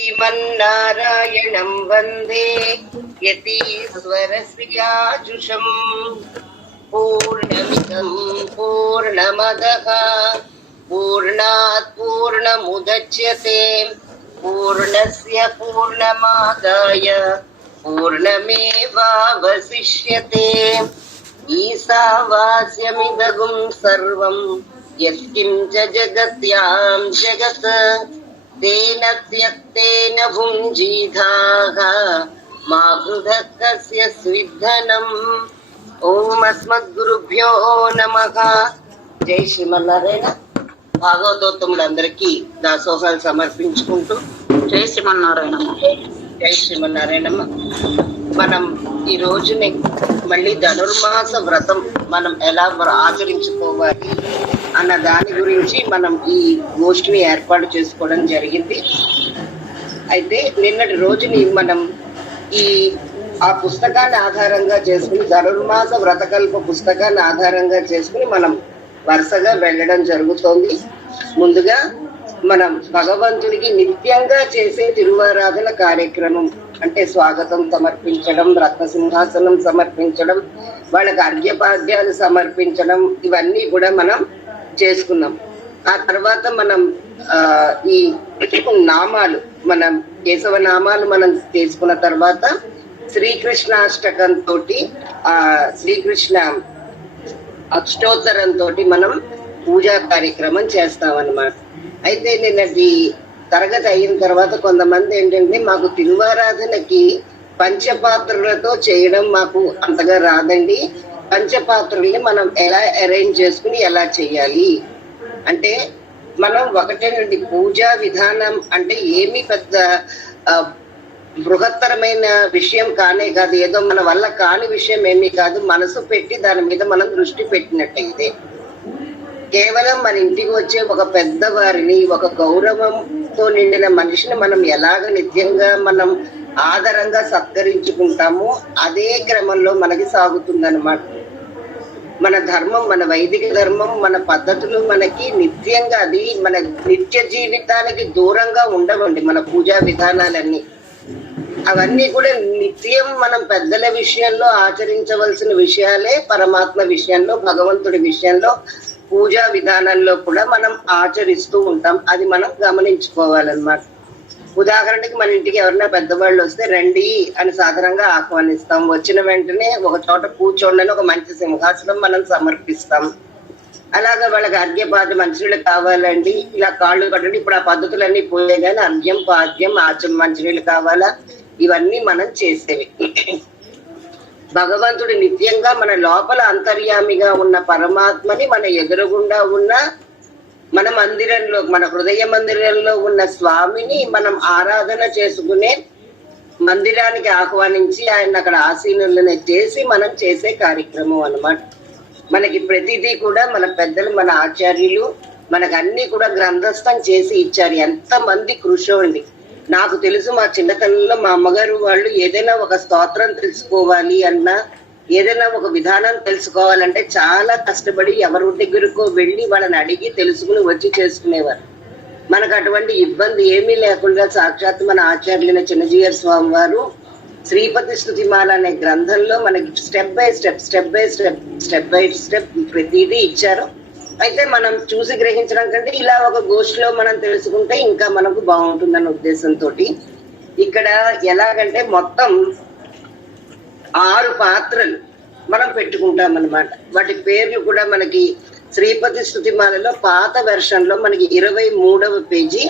श्रीमन्नारायणं वन्दे यतीश्वरस्याजुषम् पूर्णमिदं पूर्णमदः पूर्णात् पूर्णमुदच्यते पूर्णस्य पूर्णमादाय पूर्णमेवावशिष्यते ईशावास्यमिदगुं सर्वं यत्किञ्च जगत्यां जगत् तेन त्यक्तेन भुञ्जीधाः मा हृदः कस्य स्विद्धनम्। ఓం అస్మద్గురుభ్యో నమః. జై శ్రీమన్నారాయణ. భాగవతోత్తములందరికీ దాసోహాలు సమర్పించుకుంటూ జై శ్రీమన్నారాయణ. జై శ్రీమన్నారాయణమ్మ. మనం ఈ రోజుని మళ్ళీ ధనుర్మాస వ్రతం మనం ఎలా ఆచరించుకోవాలి అన్న దాని గురించి మనం ఈ గోష్ఠిని ఏర్పాటు చేసుకోవడం జరిగింది. అయితే నిన్నటి రోజుని మనం ఆ పుస్తకాన్ని ఆధారంగా చేసుకుని ధనుర్మాస వ్రతకల్ప పుస్తకాన్ని ఆధారంగా చేసుకుని మనం వరుసగా వెళ్ళడం జరుగుతోంది. ముందుగా మనం భగవంతుడికి నిత్యంగా చేసే తిరువారాధన కార్యక్రమం అంటే స్వాగతం సమర్పించడం, రత్నసింహాసనం సమర్పించడం, వాళ్ళకి అర్ఘ్యపాద్యాలు సమర్పించడం, ఇవన్నీ కూడా మనం చేసుకున్నాం. ఆ తర్వాత మనం ఈ నామాలు, మనం కేశవ నామాలు మనం చేసుకున్న తర్వాత శ్రీకృష్ణాష్టకంతో శ్రీకృష్ణ అష్టోత్తరంతో మనం పూజా కార్యక్రమం చేస్తామన్నమాట. అయితే నిన్నటి తరగతి అయిన తర్వాత కొంతమంది ఏంటంటే మాకు తిరువారాధనకి పంచపాత్రలతో చేయడం మాకు అంతగా రాదండి, పంచపాత్రల్ని మనం ఎలా అరేంజ్ చేసుకుని ఎలా చేయాలి అంటే, మనం ఒకటేనండి పూజా విధానం అంటే ఏమీ పెద్ద బృహత్తరమైన విషయం కానే కాదు, ఏదో మన వల్ల కాని విషయం ఏమీ కాదు. మనసు పెట్టి దాని మీద మనం దృష్టి పెట్టినట్టయితే కేవలం మన ఇంటికి వచ్చే ఒక పెద్దవారిని, ఒక గౌరవంతో నిండిన మనిషిని మనం ఎలాగ నిత్యంగా మనం ఆదరంగా సత్కరించుకుంటామో అదే క్రమంలో మనకి సాగుతుందన్నమాట. మన ధర్మం, మన వైదిక ధర్మం, మన పద్ధతులు మనకి నిత్యంగా అది మన నిత్య జీవితానికి దూరంగా ఉండవండి. మన పూజా విధానాలన్నీ అవన్నీ కూడా నిత్యం మనం పెద్దల విషయంలో ఆచరించవలసిన విషయాలే పరమాత్మ విషయంలో, భగవంతుడి విషయంలో, పూజా విధానంలో కూడా మనం ఆచరిస్తూ ఉంటాం. అది మనం గమనించుకోవాలన్నమాట. ఉదాహరణకి మన ఇంటికి ఎవరైనా పెద్దవాళ్ళు వస్తే రండి అని సాధారణంగా ఆహ్వానిస్తాం. వచ్చిన వెంటనే ఒక చోట కూర్చోండి ఒక మంచి సింహాసనం మనం సమర్పిస్తాం. అలాగా వాళ్ళకి అర్ఘ్యపాద్యం, మంచినీళ్ళు కావాలండి, ఇలా కాళ్ళు కట్టండి. ఇప్పుడు ఆ పద్ధతులన్నీ పోయాయి కానీ అర్ఘ్యం, పాద్యం, ఆచం, మంచినీళ్ళు కావాలా, ఇవన్నీ మనం చేసేవి. భగవంతుడు నిత్యంగా మన లోపల అంతర్యామిగా ఉన్న పరమాత్మని మన ఎదురుగుండా ఉన్న మన మందిరంలో, మన హృదయ మందిరంలో ఉన్న స్వామిని మనం ఆరాధన చేసుకునే మందిరానికి ఆహ్వానించి ఆయన అక్కడ ఆసీనులను చేసి మనం చేసే కార్యక్రమం అన్నమాట. మనకి ప్రతిదీ కూడా మన పెద్దలు, మన ఆచార్యులు మనకు అన్ని కూడా గ్రంథస్థం చేసి ఇచ్చారు. ఎంతమంది కృషి అండి. నాకు తెలుసు, మా చిన్నతనంలో మా అమ్మగారు వాళ్ళు ఏదైనా ఒక స్తోత్రం తెలుసుకోవాలి అన్నా, ఏదైనా ఒక విధానం తెలుసుకోవాలంటే చాలా కష్టపడి ఎవరి దగ్గరకో వెళ్ళి వాళ్ళని అడిగి తెలుసుకుని వచ్చి చేసుకునేవారు. మనకు అటువంటి ఇబ్బంది ఏమీ లేకుండా సాక్షాత్ మన ఆచార్యులైన చిన్నజీయర్ స్వామి వారు శ్రీపతి స్తుతిమాల అనే గ్రంథంలో మనకి స్టెప్ బై స్టెప్ ప్రతిదీ ఇచ్చారు. అయితే మనం చూసి గ్రహించడం కంటే ఇలా ఒక గోష్ఠిలో మనం తెలుసుకుంటే ఇంకా మనకు బాగుంటుందన్న ఉద్దేశంతో ఇక్కడ ఎలాగంటే మొత్తం 6 పాత్రలు మనం పెట్టుకుంటాం అన్నమాట. వాటి పేర్లు కూడా మనకి శ్రీపతి స్తుతిమాలలో పాత వెర్షన్ లో మనకి 23వ పేజీ,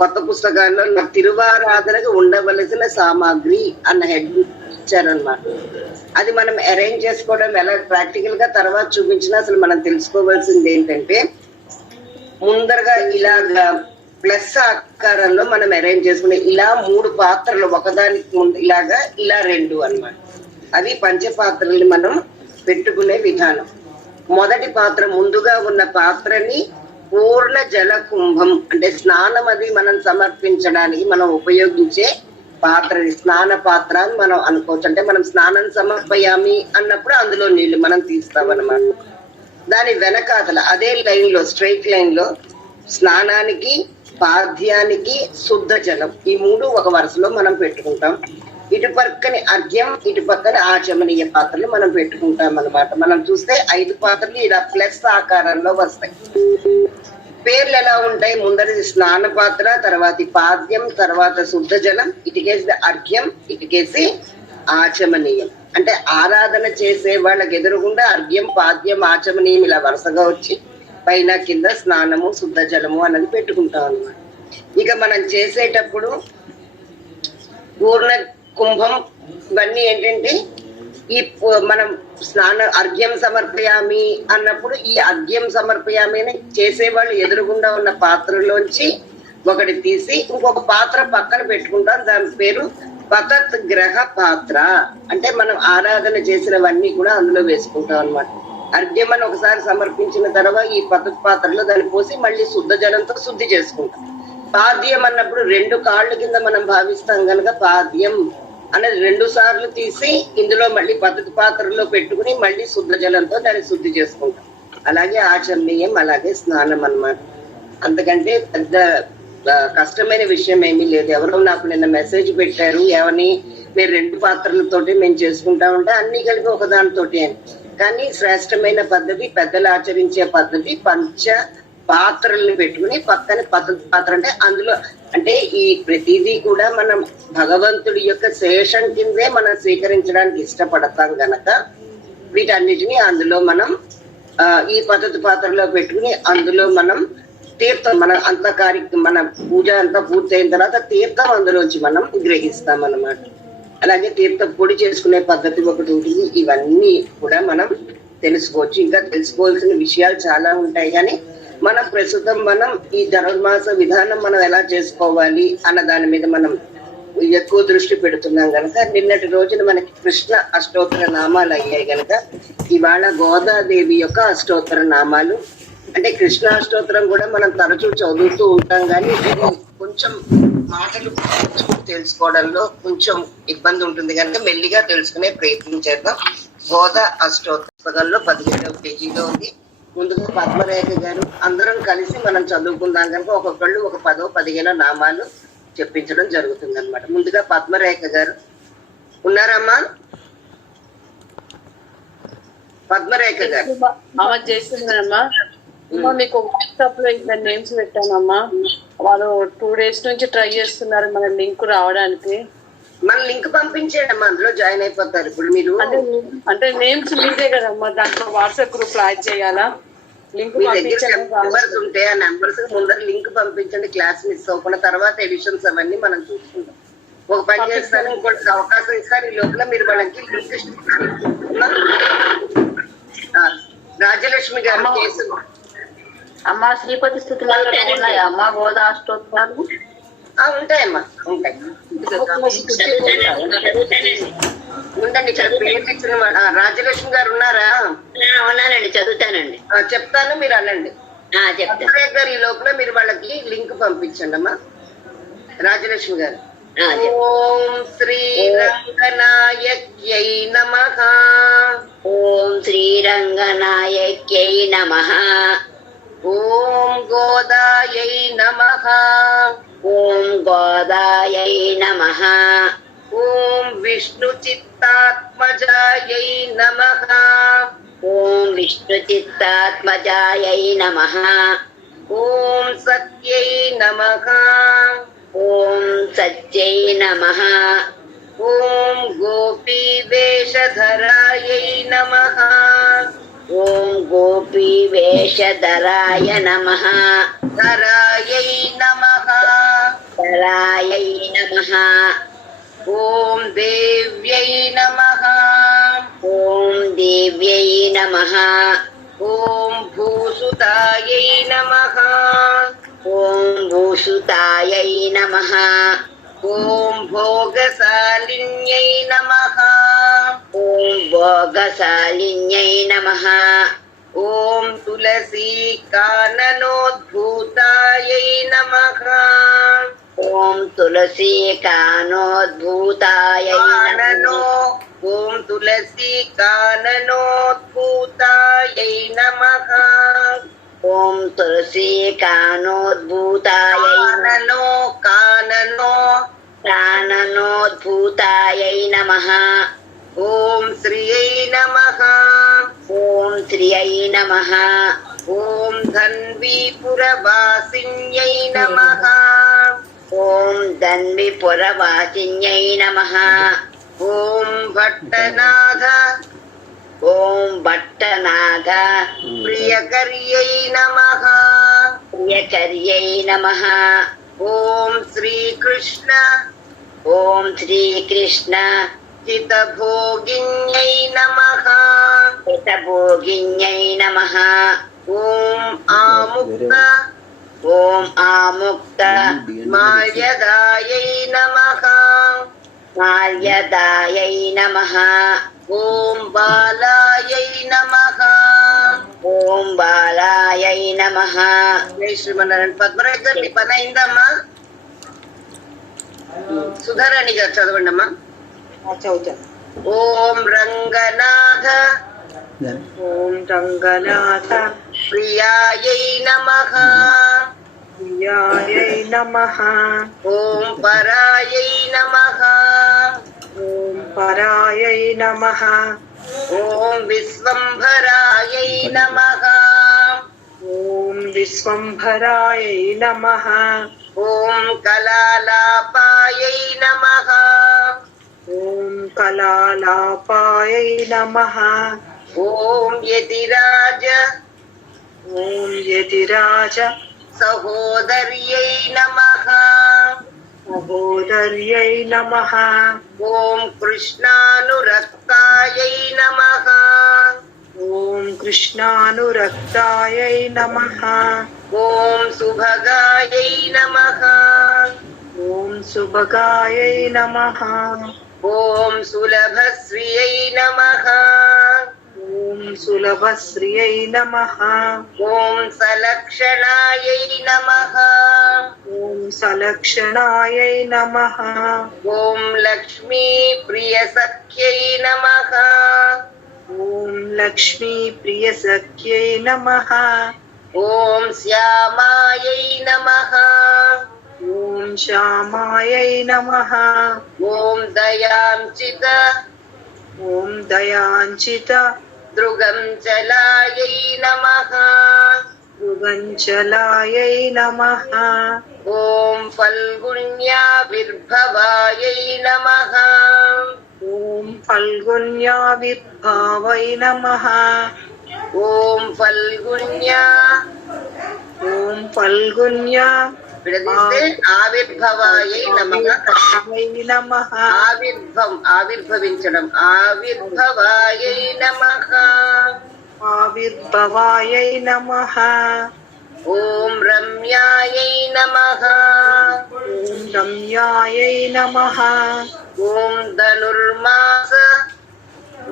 కొత్త పుస్తకాల్లో తిరువారాధనకు ఉండవలసిన సామాగ్రి అన్న హెడ్ ఇచ్చారనమాట. అది మనం అరేంజ్ చేసుకోవడం ఎలా ప్రాక్టికల్ గా తర్వాత చూపించినా అసలు మనం తెలుసుకోవాల్సింది ఏంటంటే, ముందరగా ఇలాగా ప్లస్ ఆకారంలో మనం అరేంజ్ చేసుకునే ఇలా 3 పాత్రలు ఒకదానికి ముందు ఇలాగా, ఇలా 2 అన్నమాట. అవి పంచపాత్రల్ని మనం పెట్టుకునే విధానం. మొదటి పాత్ర, ముందుగా ఉన్న పాత్రని పూర్ణ జల కుంభం అంటే స్నానం అది మనం సమర్పించడానికి మనం ఉపయోగించే పాత్ర, స్నాన పాత్ర అని మనం అనుకోవచ్చు. అంటే మనం స్నానం సమర్పయామి అన్నప్పుడు అందులో నీళ్లు మనం తీస్తామన్నమాట. దాని వెనకాతల అదే లైన్ లో, స్ట్రైట్ లైన్ లో స్నానానికి పాద్యానికి శుద్ధ జలం, ఈ మూడు ఒక వరుసలో మనం పెట్టుకుంటాం. ఇటు పక్కని అర్ఘ్యం, ఇటు పక్కన ఆచమనీయ పాత్రలు మనం పెట్టుకుంటాం అన్నమాట. మనం చూస్తే 5 పాత్రలు ఇలా ప్లస్ ఆకారంలో వస్తాయి. పేర్లు ఎలా ఉంటాయి? ముందరిది స్నాన పాత్ర, తర్వాత పాద్యం, తర్వాత శుద్ధ జలం, ఇటుకేసి అర్ఘ్యం, ఇటుకేసి ఆచమనీయం. అంటే ఆరాధన చేసే వాళ్ళకి ఎదురుగుండా అర్ఘ్యం, పాద్యం, ఆచమనీయం ఇలా వరుసగా వచ్చి పైన కింద స్నానము, శుద్ధ జలము అన్నది పెట్టుకుంటాం అన్నమాట. ఇక మనం చేసేటప్పుడు పూర్ణ కుంభం ఇవన్నీ ఏంటంటే ఈ మనం అర్ఘ్యం సమర్పయామి అన్నప్పుడు ఈ అర్ఘ్యం సమర్పయామి అని చేసేవాళ్ళు ఎదురుగుండా ఉన్న పాత్రలోంచి ఒకటి తీసి ఇంకొక పాత్ర పక్కన పెట్టుకుంటాం. దాని పేరు పతత్ గ్రహ పాత్ర. అంటే మనం ఆరాధన చేసినవన్నీ కూడా అందులో వేసుకుంటాం అన్నమాట. అర్ఘ్యం అని ఒకసారి సమర్పించిన తర్వాత ఈ పతత్ పాత్రలో దాన్ని పోసి మళ్ళీ శుద్ధ జలంతో శుద్ధి చేసుకుంటాం. పాద్యం అన్నప్పుడు 2 కాళ్ళు కింద మనం భావిస్తాం కనుక పాద్యం అనేది 2 సార్లు తీసి ఇందులో మళ్ళీ పద్ధతి పాత్రలో పెట్టుకుని మళ్ళీ శుద్ధ జలంతో దాన్ని శుద్ధి చేసుకుంటాం. అలాగే ఆచమనీయం, అలాగే స్నానం అన్నమాట. అంతకంటే పెద్ద కష్టమైన విషయం ఏమీ లేదు. ఎవరో నాకు నిన్న మెసేజ్ పెట్టారు, ఏమని మీరు 2 పాత్రలతోటి మేము చేసుకుంటామంటే అన్ని కలిపి ఒకదానితోటి అని. కానీ శ్రేష్టమైన పద్ధతి, పెద్దలు ఆచరించే పద్ధతి పంచ పాత్రల్ని పెట్టుకుని పక్కన పద్ధతి పాత్ర. అంటే అందులో అంటే ఈ ప్రతిదీ కూడా మనం భగవంతుడి యొక్క శేషం కిందే మనం స్వీకరించడానికి ఇష్టపడతాం గనక వీటన్నిటిని అందులో మనం ఈ పద్ధతి పాత్రలో పెట్టుకుని అందులో మనం తీర్థం, మన మన పూజ అంతా పూర్తయిన తర్వాత తీర్థం అందులోంచి మనం గ్రహిస్తాం అన్నమాట. అలాగే తీర్థం పొడి చేసుకునే పద్ధతి ఒకటి ఉంటుంది. ఇవన్నీ కూడా మనం తెలుసుకోవచ్చు. ఇంకా తెలుసుకోవాల్సిన విషయాలు చాలా ఉంటాయి. కానీ మనం ప్రస్తుతం ఈ ధనుర్మాస విధానం మనం ఎలా చేసుకోవాలి అన్న దాని మీద మనం ఎక్కువ దృష్టి పెడుతున్నాం కనుక నిన్నటి రోజున మనకి కృష్ణ అష్టోత్తర నామాలు అయ్యాయి కనుక ఇవాళ గోదాదేవి యొక్క అష్టోత్తర నామాలు. అంటే కృష్ణ అష్టోత్తరం కూడా మనం తరచూ చదువుతూ ఉంటాం, కానీ కొంచెం మాటలు తెలుసుకోవడంలో కొంచెం ఇబ్బంది ఉంటుంది కనుక మెల్లిగా తెలుసుకునే ప్రయత్నం చేద్దాం. గోదా అష్టోత్తరంలో 17వ పేజీలో ఉంది. ముందుగా పద్మరేఖ గారు అందరం కలిసి మనం చదువుకుందాం కనుక ఒక్కొక్కళ్ళు ఒక 10-15 నామాలు చెప్పించడం జరుగుతుంది అనమాట. ముందుగా పద్మరేఖ గారు ఉన్నారమ్మా? పద్మరేఖ గారు చేస్తున్నారమ్మా. మీకు వాట్సాప్ లో ఇట్లా నేమ్స్ పెట్టానమ్మా. వాళ్ళు 2 days నుంచి ట్రై చేస్తున్నారు మన లింక్ రావడానికి. మన లింక్ పంపించేయండి అమ్మా, అందులో జాయిన్ అయిపోతారు. ఇప్పుడు మీరు అంటే నేమ్స్ మీదే కదమ్మా, దాంట్లో వాట్సాప్ గ్రూప్ లో యాడ్ చేయాలా? లింక్ నెంబర్స్ ఉంటే ఆ నెంబర్స్ ముందర లింక్ పంపించండి. క్లాస్ మిస్ అవ్వకుండా తర్వాత ఎడిషన్స్ అవన్నీ మనం చూసుకుంటాం. ఒక పని చేస్తాను, ఇంకోటి అవకాశం ఇస్తారు. ఈ లోపల మీరు వాళ్ళకి లింక్ రాజలక్ష్మి గారు కేసు అమ్మా శ్రీపతి స్థుతులు ఉన్నాయా అమ్మా? గోదా అష్టోత్తరాలు ఉంటాయమ్మా, ఉంటాయి. ఉండండి, పేరు ఇచ్చిన రాజలక్ష్మి గారు ఉన్నారా? ఉన్నానండి, చదువుతానండి. చెప్తాను, మీరు అనండి. గారు ఈ లోపల మీరు వాళ్ళకి లింక్ పంపించండి అమ్మా. రాజలక్ష్మి గారు. ఓం శ్రీ రంగనాయక్యై నమః. ఓం శ్రీ రంగనాయక్యై నమః. ఓం గోదాయై నమః. ఓం గోదాయై నమః. ఓం విష్ణు చిత్తాత్మజాయై నమః. ఓం విష్ణు చిత్తాత్మజాయై నమః. ఓం సత్యై నమః. ఓం సత్యై నమః. ఓం గోపీ వేషధరాయై నమః. ఓం గోపీ వేషధరాయ నమః. ధరాయై నమః. ధరాయై నమః. ఓం దేవ్యై నమః. ఓం దేవ్యై నమః. ఓం భూసుతాయై నమః. ఓం భూషుతాయై నమః. ఓం భోగశాలిన్యై నమః. ఓం భోగశాలిన్యై నమః. ఓం తులసీ కాననోద్భూతాయై నమః. ఓం తులసీ కానోద్భూతాయై నమః. ఓం తులసీ కాననోద్భూతాయై నమః. ఓం తులసి కానోద్భూతాయై కాననోద్భూతాయై నమః. ఓం శ్రీయై నమః. ఓం శ్రియై నమః. ఓం ధన్వీపురవాసిన్యై నమః. ఓం ధన్విపురవాసిన్యై నమః. ఓం భట్టనాథ ఓం భట్టనాథ ప్రియకర్యై నమః. ప్రియకర్యై నమః. ఓం శ్రీకృష్ణ ఓం శ్రీకృష్ణ హితభోగిన్యై నమః. హితభోగిన్యై నమః. ఓం ఆముక్త ఓం ఆముక్త మాల్యదాయై నమః. మాల్యదాయై నమః. ఓం బాలాయై నమః. ఓం బాలాయై నమః. జై శ్రీమన్నారాయణ. పద్మరాజ్ గారు మీ పని అయిందమ్మా? సుధారాణి గారు చదవండి అమ్మా. చదువుతాను. ఓం రంగనాథ ఓం రంగనాథ ప్రియాయై నమః. ప్రియాయై నమః. ఓం పరాయై నమః. ఓం పరాయై నమః. ఓం విశ్వంభరాయై నమః. ఓం విశ్వంభరాయై నమః. ఓం కలాలాపాయై నమః. ఓం కలాలాపాయై నమః. ఓం యతిరాజ ఓం యతిరాజ సహోదర్యై నమః. సహోదర్యై నమః. ఓం కృష్ణానురక్తాయై నమః. ఓం కృష్ణానురక్తాయై నమః. ఓం సుభగాయై నమః. ఓం సుభగాయై నమః. ఓం సులభశ్రియై నమః. ఓం సులభశ్రియై నమః. ఓం సలక్షణాయై నమః. ఓం సలక్షణాయై నమః. ఓం లక్ష్మీ ప్రియసఖ్యై నమః. ఓం లక్ష్మీ ప్రియసఖ్యై నమః. ఓం శ్యామాయై నమః. ఓం శ్యామాయై నమః. ఓం దయాంచిత ఓం దయాంచిత దృగం చలాయై నమః. మృగంచలాయై నమః. ఓం ఫల్గుణ్యావిర్భవాయై నమః. ఓం ఫల్గుణ్యావిర్భావై నమః. ఓం ఫల్గుణ్యా ఓం ఫల్గుణ్యా విడదీస్తే ఆవిర్భవాయై నమః. నమః. ఆవిర్భవించడం. ఆవిర్భవాయై నమః. ఆవిర్భవాయై నమః. ఓం రమ్యాయై నమః. ఓం రమ్యాయై నమః. ఓం ధనుర్మాస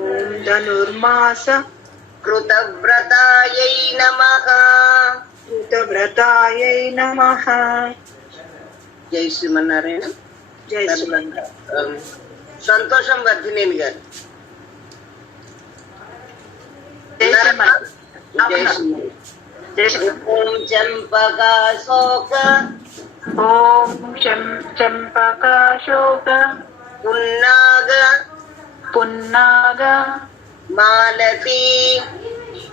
ఓం ధనుర్మాస కృతవ్రతాయై నమః. కృతవ్రతాయై నమః. జై శ్రీమన్నారాయణ. జై శ్రీమన్నారాయణ. సంతోషం వర్ధినేని గారు. జై శ్రీమన్నారాయణ. జై శ్రీమన్నారాయణ. జై శ్రీమన్నారాయణ. ఓం చంపకాశోక ఓం చంపకాశోక పున్నాగ పున్నాగ మాలతీ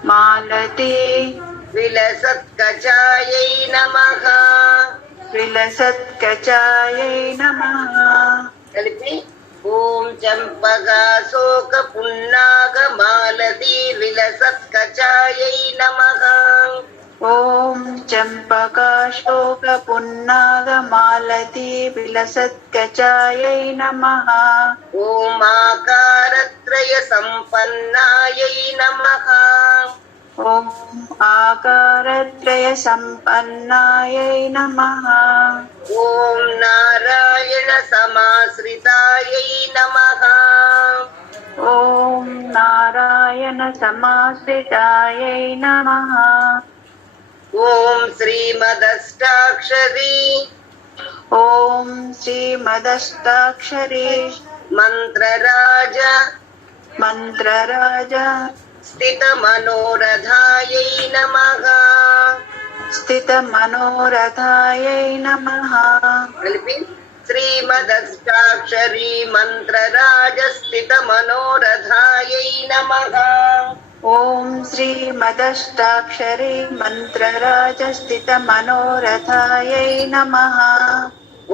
మాలతి విలసత్కచాయై నమః. విలసత్కచాయై నమః. కలిపి ఓం చంపకాశోక పున్నాగ మాలతీ విలసత్కచాయై నమః. ఓం చంపకాశోక పున్నాగ మాలతి విలసత్కచాయై నమః. ఓం ఆకారత్రయ సంపన్నాయై నమః. ఓం ఆకారత్రయ సంపన్నాయై నమః. ఓం నారాయణ సమాశ్రితాయై నమః. ఓం నారాయణ సమాశ్రితాయై నమః. ఓం శ్రీమదష్టాక్షరీ ఓం శ్రీమదష్టాక్షరీ మంత్రరాజ మంత్రరాజ స్థితమనోరథాయై నమః. స్థితమనోరథాయై నమః. కలిపి శ్రీమదష్టాక్షరీ మంత్రరాజస్థితమనోరథాయై నమః. ఓం శ్రీమదష్టాక్షరీ మంత్రరాజస్థితమనోరథాయై నమః.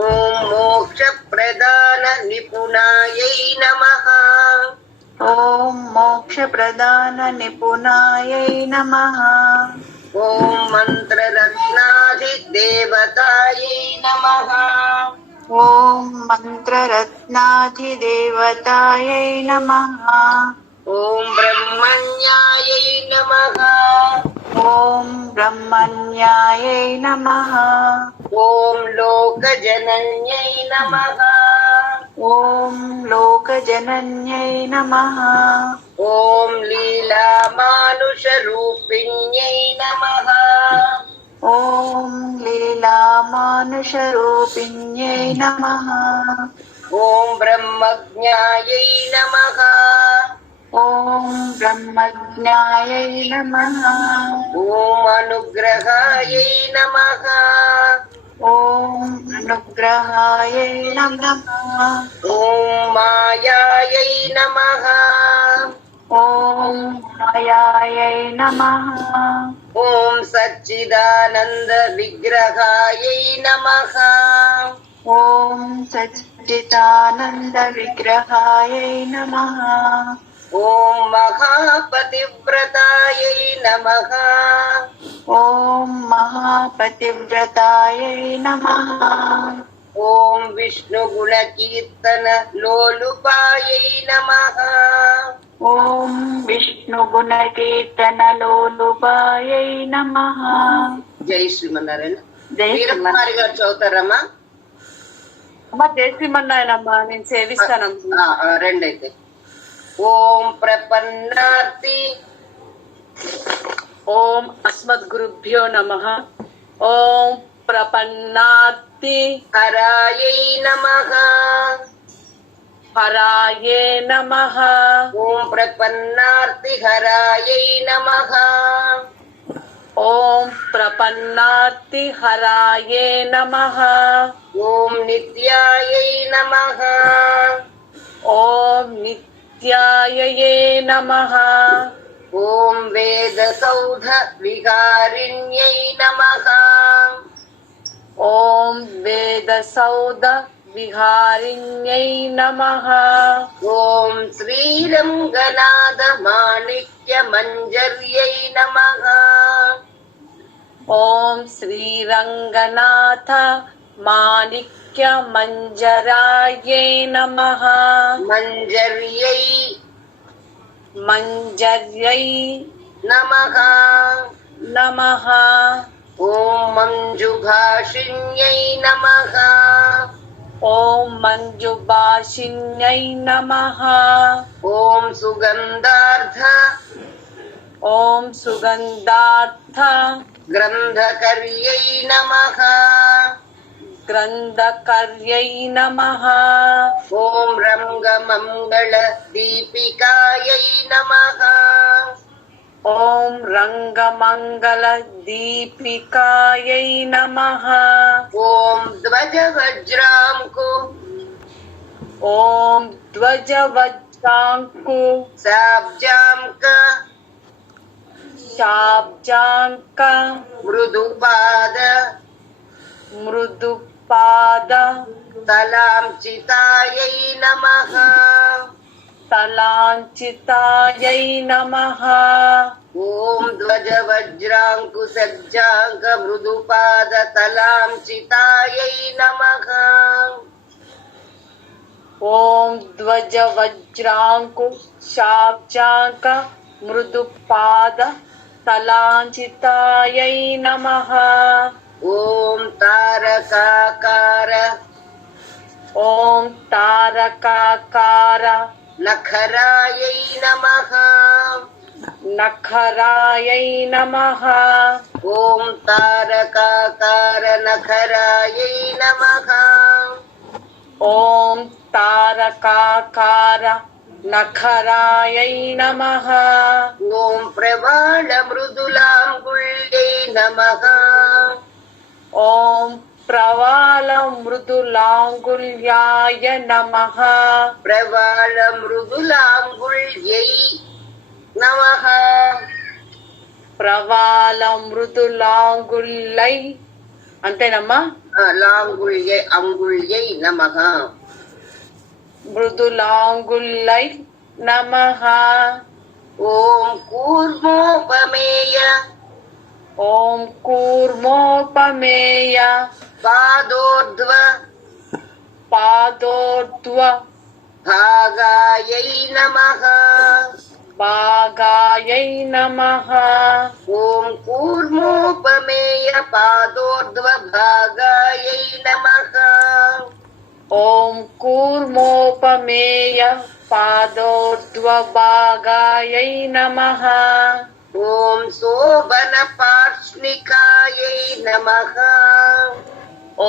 ఓం మోక్షప్రదాన నిపుణాయై నమః. ఓం మోక్షప్రదాన నిపుణాయై నమః. ఓం మంత్రరత్నాధిదేవతాయై నమః. ఓం మంత్రరత్నాధిదేవతాయై నమః. ఓం బ్రహ్మణ్యాయై నమః. ఓం బ్రహ్మణ్యాయై నమః. ఓం లోకజనన్యై నమః. ఓం లోకజనన్యై నమః. ఓం లీలామానుషరూపిణ్యై నమః. ఓం లీలామానుషరూపిణ్యై నమః. ఓం బ్రహ్మజ్ఞాయై నమః. ఓం బ్రహ్మజ్ఞాయై నమః. ఓం అనుగ్రహాయై నమః. ఓం అనుగ్రహాయై నమః. ఓం మాయాయై నమః. ఓం మాయాయై నమః. ఓం సచ్చిదానంద విగ్రహాయై నమః. ఓం సచ్చిదానంద విగ్రహాయై నమః. ఓం మహాపతివ్రతాయై నమః. ఓం మహాపతివ్రతాయై నమః. ఓం విష్ణుగుణకీర్తన లోలుపాయై నమః. ఓం విష్ణుగుణకీర్తనలోలుపాయై నమః. జై శ్రీమన్నారాయణ. జై వీరకుమారి గారు చదువుతారమ్మా? అమ్మా జై శ్రీమన్నారాయణమ్మా, నేను సేవిస్తానమ్మా. రెండైతే. ఓం ప్రపన్నార్తి. ఓం అస్మద్ గురుభ్యో నమః. ఓం ప్రపన్నార్తి హరాయై నమః. హరాయే నమః. ఓం ప్రపన్నార్తి హరాయై నమః. ఓం ప్రపన్నార్తి హరాయే నమః. ఓం నిత్యాయై నమః. ఓం నిత్యాయయే నమః. ఓం వేదసౌధ విహారిణ్యై నమః. ఓం వేదసౌధ విహారిణ్యై నమః. ఓం శ్రీరంగనాథ మాణిక్య మంజర్యై నమః. ఓం శ్రీరంగనాథ మాణిక్య మంజరాయై నమః. మంజర్యై మంజర్యై నమః. నమః. ఓం మంజుభాషిణ్యై నమః. ఓం మంజుభాషిణ్యై నమః. ఓం సుగంధార్థ ఓం సుగంధార్థ గ్రంథకర్యై నమః. గ్రంథకర్యై నమః. ఓం రంగమంగళ దీపికాయై నమః. ఓం రంగమంగళ దీపికాయై నమః. ఓం ధ్వజ వజ్రాంకు ఓం ధ్వజ వజ్రాంకు శాబ్జాంక శాబ్జాంక మృదుపాద మృదుపాద తలాంచితాయై నమః. తలాంచితాయై నమః. ఓం ధ్వజ వజ్రాంకు సజ్జాంక మృదుపాద తలాంచితాయై నమః. ఓం ధ్వజ వజ్రాంకు శాబ్జాంక మృదుపాద తలాంచితాయై నమః. ఓం తారకాకార ఓం తారకాకార నఖరాయై నమః. నఖరాయై నమః. ఓం తారకాకార నఖరాయై నమః. ఓం తారకాకార నఖరాయై నమః. ఓం ప్రవాళ మృదులాంగుళ్యై నమః. ఓం ప్రవాళ మృదులాంగుల్యాయ నమః. ప్రవాళ మృదులాంగుళ్యై నమః. ప్రవాళ మృదులాంగుల్లై అంతేనమ్మా. లాంగుళ్యై అంగుళ్యై నమః. మృదులాంగుల్లై నమః. ఓం కూర్మోపమేయ ఓం కూర్మోపమేయ పాదోర్ధ్వ పాదోర్ధ్వ భాగాయై నమః. భాగాయై నమః. ఓం కూర్మోపమేయ పాదోర్ధ్వ భాగాయై నమః. ఓం కూర్మోపమేయ పాదోర్ధ్వ భాగాయై నమః. ఓం శోభన పార్ష్ణికాయై నమః.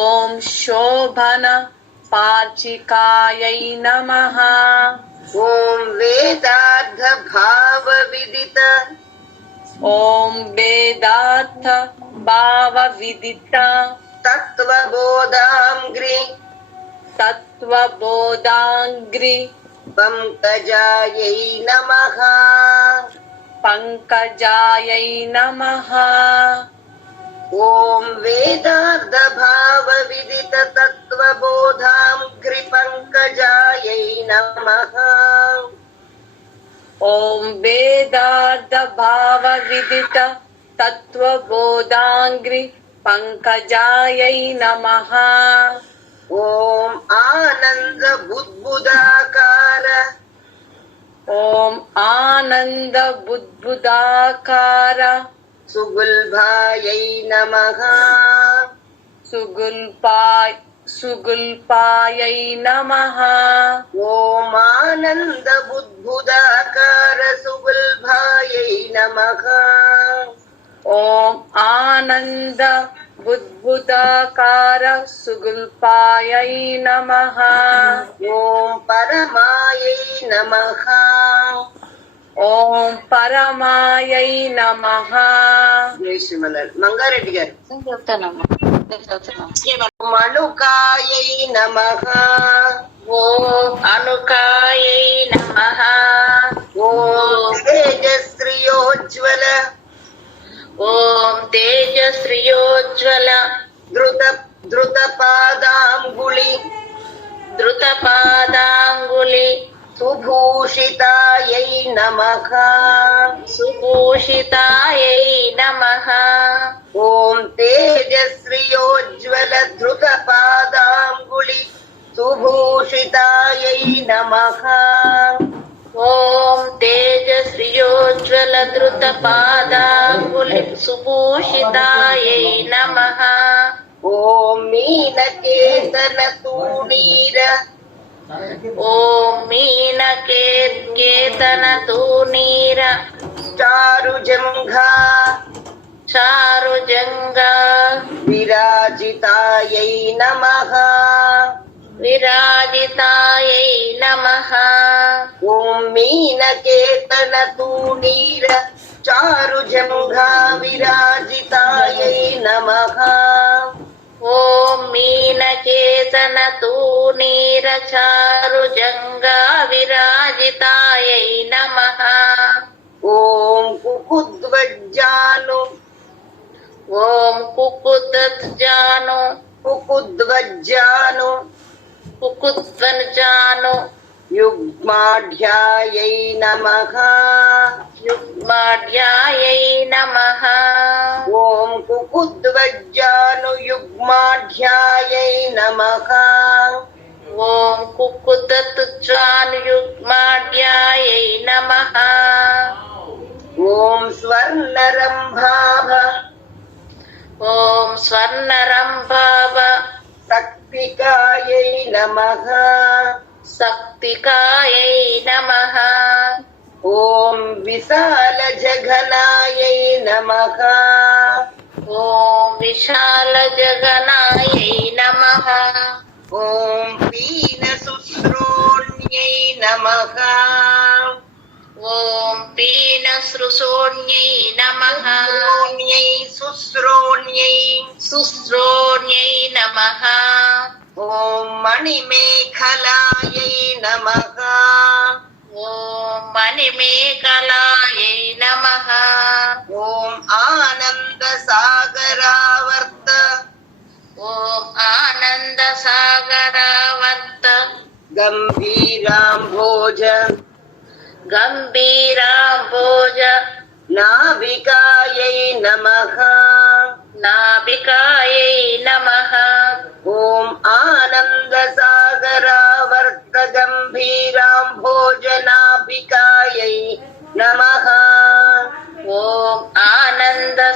ఓం శోభన పార్చికాయై నమః. ఓం వేదార్థ భావ విదిత ఓం వేదార్థ భావ విదిత తత్వబోధాంగ్రి తత్వబోధాంగ్రి పంకజాయై నమః. పంకజాయై నమః. ఓం వేదార్థ భావ విదిత తత్వబోధాంగ్రి పంకజాయై నమః. ఓం వేదార్థ భావ విదిత తత్వబోధాంగ్రి పంకజాయై నమః. ఓం ఆనంద బుద్బుదాకార ఓం ఆనంద బుద్బుదాకార సుగుల్భాయై నమః. సుగుల్పాయై నమః. ఓం ఆనంద బుద్బుదాకార సుగుల్భాయై నమః. ఓం ఆనంద బుద్బుదాకార సుగుల్పాయై నమః. ఓం పరమాయై నమః. ఓం పరమాయై నమః. జై శ్రీమన్నారాయణ. మంగారెడ్డి గారు. నేను చెప్తానమ్మా. మణుకాయై నమః. ఓం అనుకాయై నమః. ఓం తేజశ్రియోజ్వల ఓం తేజశ్రియోజ్వల ధృత పాదాంగుళి ధృతపాదాంగులి సుభూషితాయై నమః. సుభూషితాయై నమః. ఓం తేజశ్రియోజ్వల ధృత పాదాంగుళి సుభూషితాయై నమః. ఓం తేజశ్రియోజ్వల ధృతపాదాంగులి సుభూషితాయై నమః. ఓం మీనకేతన తూణీర ఓం మీనకేతన తూనీర చారుజంఘా చారుజంగా విరాజితాయై నమః. విరాజితాయై నమః. ఓం మీనకేతన తూణీర చారుజంఘా విరాజితాయై నమః. ఓం మీనకేతన తూనీర చారుజంగా విరాజితాయై నమః. ఓం కుకుద్వజ్జాను ఓం కుకుద్వజ్జాను కుకుద్వజ్జాను కుకుద్వజ్జాను యుగ్మాఢ్యాయై నమః. యుగ్మాఢ్యాయై నమః. ఓం కుకుద్వజ్జాను యుగ్మాఢ్యాయై నమః. ఓం కుకుద్వజ్జాను యుగ్మాఢ్యాయై నమః. ఓం స్వర్ణరంభాభ ఓం స్వర్ణరంభావ శక్తికాయై నమః. శక్తికాయై నమః. ఓం విశాల జఘనాయై నమః. ఓం విశాల జగనాయై నమః. ఓం పీన శుశ్రోణ్యై నమః. ఓం పీనసృసోణ్యై నమః. శుశ్రోణ్యై శుశ్రోణ్యై శుశ్రోణ్యై నమః. ఓం మణిమేఖలాయై నమః. ఓం మణిమేఖలాయై నమః. ఓం ఆనందసాగరావర్త ఓం ఆనందసాగరావర్త గంభీరాంభోజ గంభీరాంబోజ నాభికాయై నమః. నాభికాయై నమః. ఓం ఆనందసాగరావర్త గంభీరాంభోజ నాభికాయై నమః. ఓం ఆనందసాగరావర్త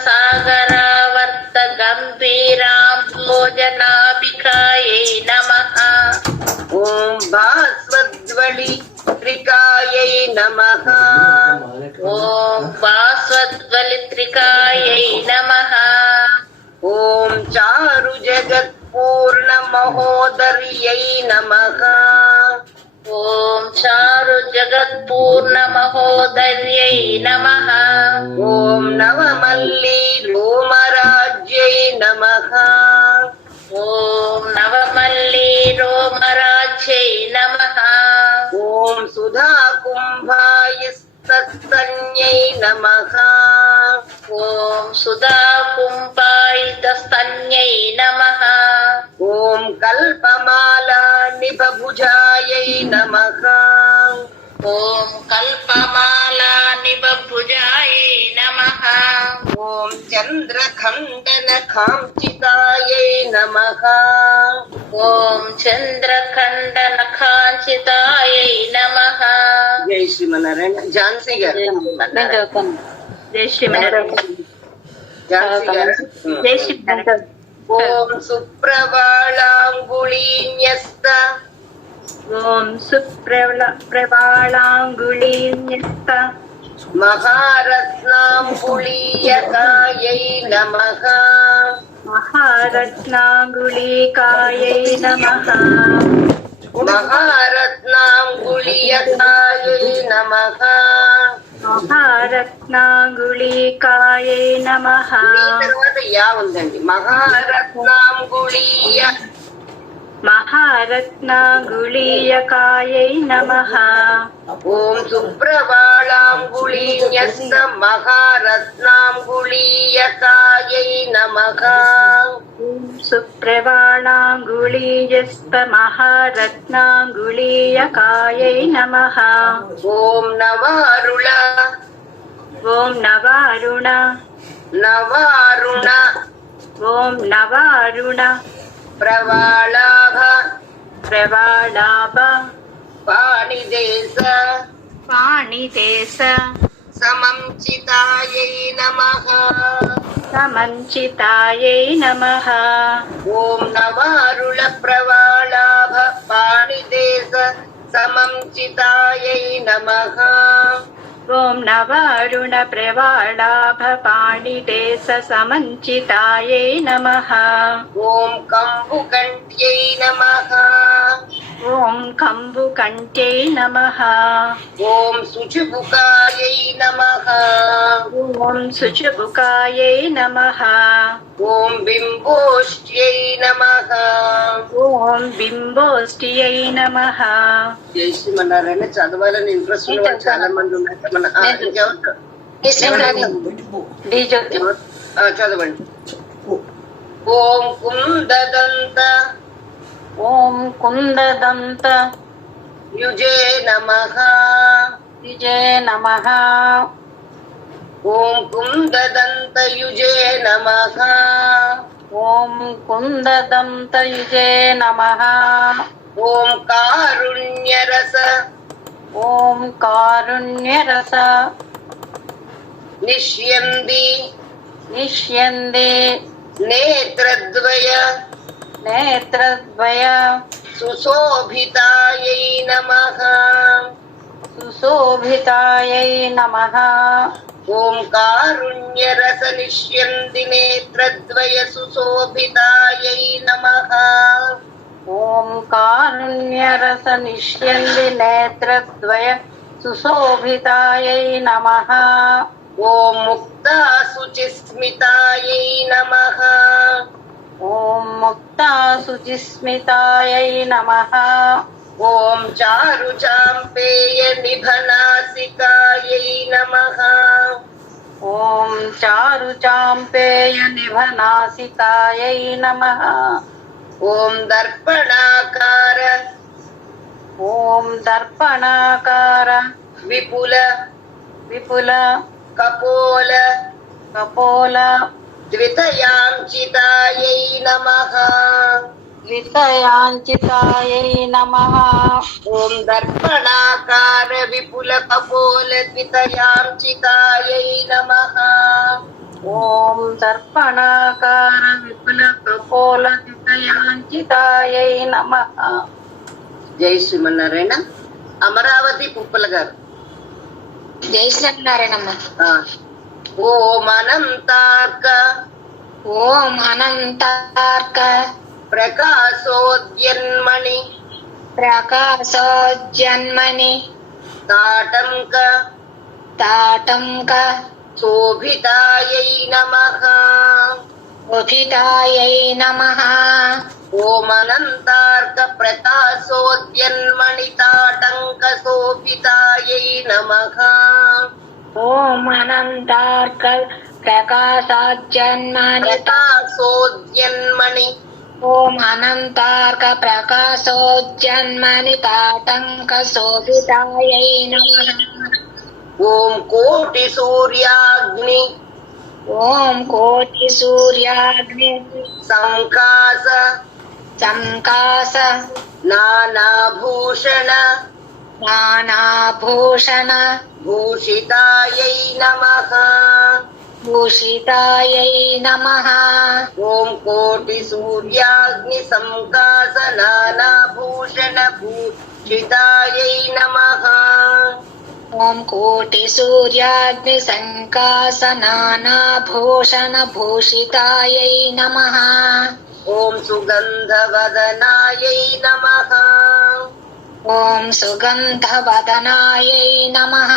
గంభీరాంబోజ నాభికాయై నమః. ఓం భాస్వద్వళి త్రికాయై నమః. ఓం భాస్వద్వలిత్రికాయై నమః. ఓం చారు జగత్పూర్ణ మహోదర్యై నమః. ఓం చారు జగత్పూర్ణ మహోదర్యై నమః. ఓం నవమల్లీ రోమరాజ్యై నమః. ఓం నవమల్లీ రోమరాజ్యై నమః. ఓం సుధా కుంభాయస్తన్యై నమః. ఓం సుధా కుంపాయితస్తన్యై నమః. ఓం కల్పమాలా నిభభుజాయై నమః. ఓం కల్పమాలా నిబభుజాయై నమః. ఓం చంద్రఖండన కాంచితాయై నమః. ఓం చంద్రఖండన కాంచితాయై నమః. జై శ్రీమన్నారాయణ. ఝాన్సీ గారు జై శ్రీమన్నారాయణ. ఝాన్సీ గారు జై శ్రీమన్నారాయణ. ఓం సుప్రవాళాంగుళీన్యస్త ఓం సుప్రవాళాంగుళీన్యస్త మహారత్నాంగుళీయకాయై నమః. మహారత్నాంగుళీకాయై నమః. మహారత్నాంగుళీయకాయై నమః. మహారత్నాంగుళీకాయై నమః. ఈ తర్వాత యా ఉందండి. మహారత్నాంగుళీయకాయై నమః. ఓం సుప్రవాళాంగుళీన్యస్త మహారత్నాంగుళీయకాయై నమః. సుప్రవాళాంగుళీయస్త మహారత్నాంగుళీయకాయై నమః. ఓం నవారుణ ఓం నవారుణ. నవారుణ ఓం నవారుణ. ప్రవాళాభ ప్రవాళాభ పాణిదేశ పాణిదేశ సమంచితాయై నమః. సమంచితాయై నమః. ఓం నవారుణ ప్రవాళాభ పాణిదేశ సమంచితాయై నమః. ఓం నవారుణ ప్రవాళాభ పాణిదేశ సమంచితాయై నమః. ఓం కంబుకంఠ్యై నమః. ఓం కంబుకంఠ్యై నమః. ఓం శుచిబుకాయై నమః. ఓం శుచిబుకాయై నమః. ఓం బింబోష్ట్యై నమః. ఓం బింబోష్ట్యై నమః. జై శ్రీమన్నారాయణ. చదవాలని ఇంట్రెస్ట్ ఉన్న వాళ్ళు చాలా మంది ఉన్నారు. ఇంకెవరు? చదవండి. ఓం కుందదంత ఓం కుందదంత యుజే నమః. విజయ నమః. ఓం కుందదంత యుజే నమః. ఓం కుందదంత విజయ నమః. ఓం కారుణ్యరస ఓం కారుణ్యరస నిష్యంది నిష్యందే నేత్రద్వయ నేత్రద్వయ సుశోభితాయై నమః. సుశోభితాయై నమః. ఓం కారుణ్యరస నిష్యంది నేత్రద్వయ సుశోభితాయై నమః. ఓం కారుణ్యరస నిష్యంది నేత్రద్వయ సుశోభితాయై నమః. ఓం ముక్తా శుచిస్మితాయై నమః. ఓం ముక్తా శుచిస్మితాయై నమః. ఓం చారు చాంపేయ నిభనాసికాయై నమః. ఓం చారు చాంపేయ నిభనాసికాయై నమః. ఓం దర్పణాకార ఓం దర్పణాకార విపుల విపుల కపోల కపోల ద్వితయాంచితాయై నమః. వితయాంచితాయై నమః. ఓం దర్పణాకార విపుల కపోల ద్వితయాంచితాయై నమః. ఓం దర్పణాకార విపుల కపోల వితయాంచితాయై నమః. జై శ్రీమన్నారాయణ. అమరావతి పుప్పల గారు. జై శ్రీనారాయణమ్మ. ఓం అనంతార్క ఓం అనంతార్క ప్రకాశోద్యన్మణి ప్రకాశోజ్జన్మని తాటంక తాటంక శోభితాయై నమః. ఉభితాయై నమః. ఓం అనంతార్క ప్రకాశోద్యన్మణి తాటంక శోభితాయై నమః. ఓం అనంతార్క ప్రకాశోజ్జన్మని ప్రకాశోద్యన్మణి ఓం అనంతార్క ప్రకాశోజ్జన్మని తాటంక శోభితాయై నమః. ఓం కోటి సూర్యాగ్ని ఓం కోటి సూర్యాగ్ని సంకాస సంకాస నానాభూషణ నానాభూషణ భూషితాయై నమః. భూషితాయై నమః. ఓం కోటి సూర్యాగ్ని సంకాస నానాభూషణ భూషితాయై నమః. ఓం కోటి సూర్యాగ్ని సంకాస నానాభూషణ భూషితాయై నమః. ఓం సుగంధవదనాయై నమః. ఓం సుగంధవదనాయై నమః.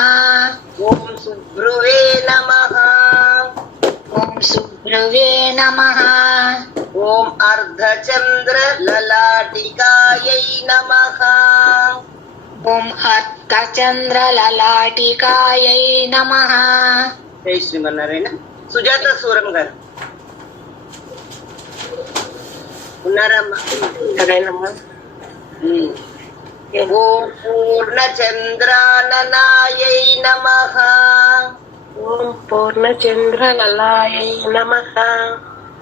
ఓం శుభ్రువే నమః. ఓం శుభ్రువే నమః. ఓం అర్ధచంద్ర లలాటికాయై నమః. ఓం అర్ధచంద్ర లలాటికాయై నమః. జై శ్రీమన్నారాయణ. సుజాత సూరం గారు ఉన్నారమ్మా? ఓం పూర్ణచంద్రాననాయై నమః. ఓం పూర్ణచంద్రలలాయై నమః.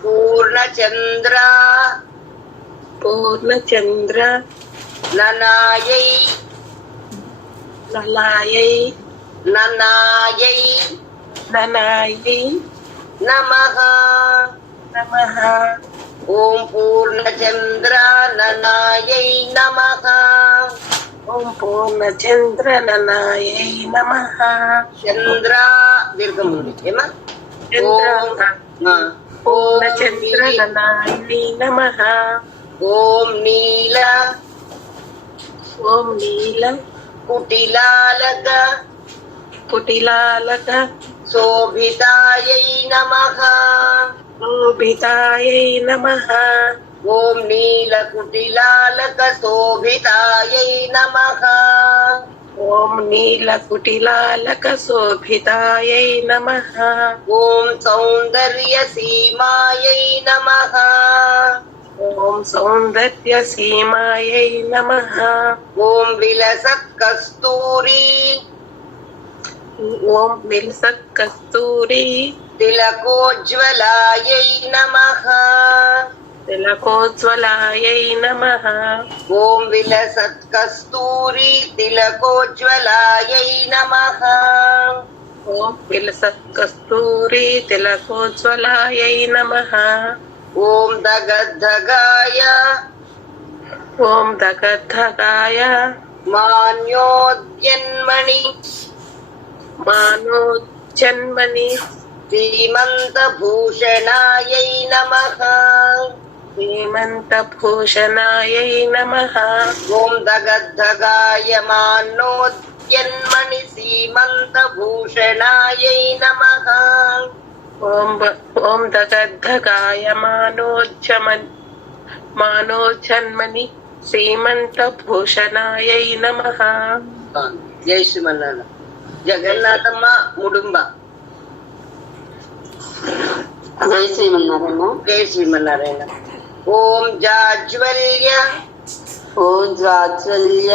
పూర్ణచంద్ర పూర్ణచంద్ర ననాయై లలాయై ననాయై ననాయై నమః. నమః. ఓం పూర్ణచంద్ర ననాయై నమః. ఓం పూర్ణచంద్రలలాయై నమః. చంద్ర దీర్ఘముంది ఏమా? చంద్ర ఓం పూర్ణచంద్రలలాయై నమః. ఓం నీల ఓం నీల కుటిలాలక కుటిలాలక శోభితాయై నమః. శోభితాయై నమః. ఓం నీల కుటిలాలక శోభితాయై నమః. ఓం నీల కుటిలాలక శోభితాయై నమః. ఓం సౌందర్య సీమాయై నమః. ఓం సౌందర్య సీమాయై నమః. ఓం విలసత్ కస్తూరి ఓం విలసత్ కస్తూరి తిలకోజ్వలాయై నమః. తిలకోజ్వలాయై నమః. ఓం విలసత్ కస్తూరి తిలకోజ్వలాయై నమః. ఓం విలసత్ కస్తూరి తిలకోజ్వలాయై నమః. ఓం దగద్ధగాయ ఓం దగద్ధగాయ మాన్యోద్యన్మణి మానోజన్మని శ్రీమంతభూషణాయై నమః. హేమంతభూషణాయై నమః. ఓం దగద్ధగాయ మానోద్యన్మణి మత్యన్మణి సీమంతభూషణాయై నమః. ఓం దగద్ధగాయ మానోజన్మని శ్రీమంతభూషణాయై నమః. జై శ్రీమన్నారాయణ. జగన్నాథమ్మ ముడుంబ. జై శ్రీమన్నారాయణ. జై శ్రీమన్నారాయణ. ఓం జాజ్వల్య ఓం జాజ్వల్య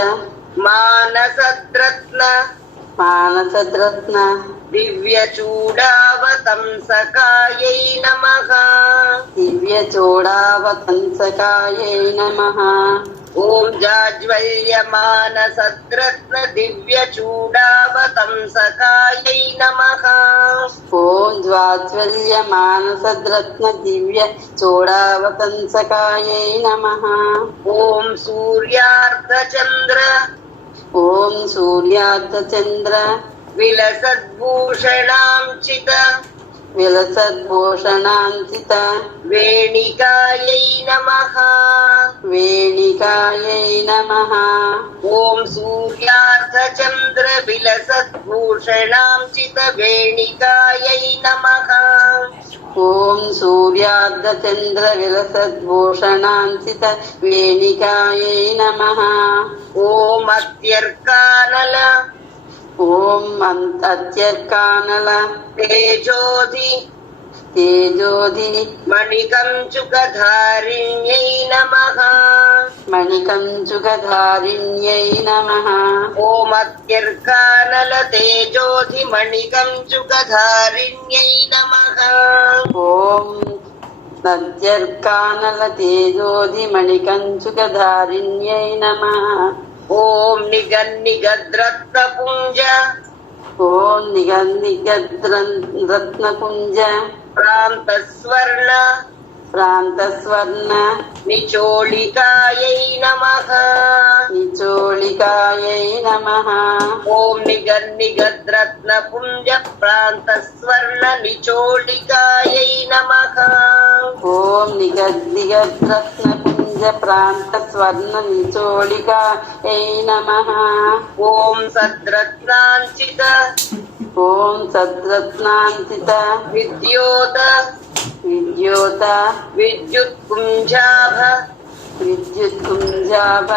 మానసద్రత్న మానసద్రత్న దివ్య చూడావతంసకాయై నమః. దివ్య చోడావతంసకాయై నమః. ఓం జాజ్వల్య మానసద్రత్న దివ్య చూడావతంసకాయై నమః. ఓం జ్వాజ్వల్య మానసద్రత్న దివ్య చోడావతంసకాయై నమః. ఓం సూర్యార్ధచంద్ర ఓం సూర్యార్ధచంద్ర విలసద్భూషణాంచిత విలసద్భూషణాంచిత వేణికాయై నమః. వేణికాయై నమః. ఓం సూర్యార్ధచంద్ర విలసద్భూషణాంచిత వేణికాయై నమః. ఓం సూర్యార్ధచంద్ర విలసద్భూషణాంచిత వేణికాయై నమః. ఓం అత్యర్కానల ఓం అత్యర్కానల తేజోధి తేజోధి మణికంచుకధారిణ్యై నమః. మణికంచుకధారిణ్యై నమః. ఓం అత్యర్కానల తేజోధి మణికంచుకధారిణ్యై నమః. ఓం అత్యర్కానల తేజోధి మణికంచుకధారిణ్యై నమః. ఓం నిగద్రత్నపుంజ ఓం నిగద్రత్నపుంజ ప్రాంతస్వర్ణ ప్రాంతస్వర్ణ నిచోళికాయై నమః. నిచోళికాయై నమః. ఓం నిగద్రత్నపుంజ ప్రాంతస్వర్ణ నిచోళికాయై నమః. ఓం నిగద్రత్నపుంజ ప్రాంతస్వర్ణ నిచోళికాయై నమః. ఓం సద్రత్నాంచిత ఓం సద్రత్నాంచిత విద్యోత విద్యోత విద్యుత్పుంజాభ విద్యుత్పుంజాభ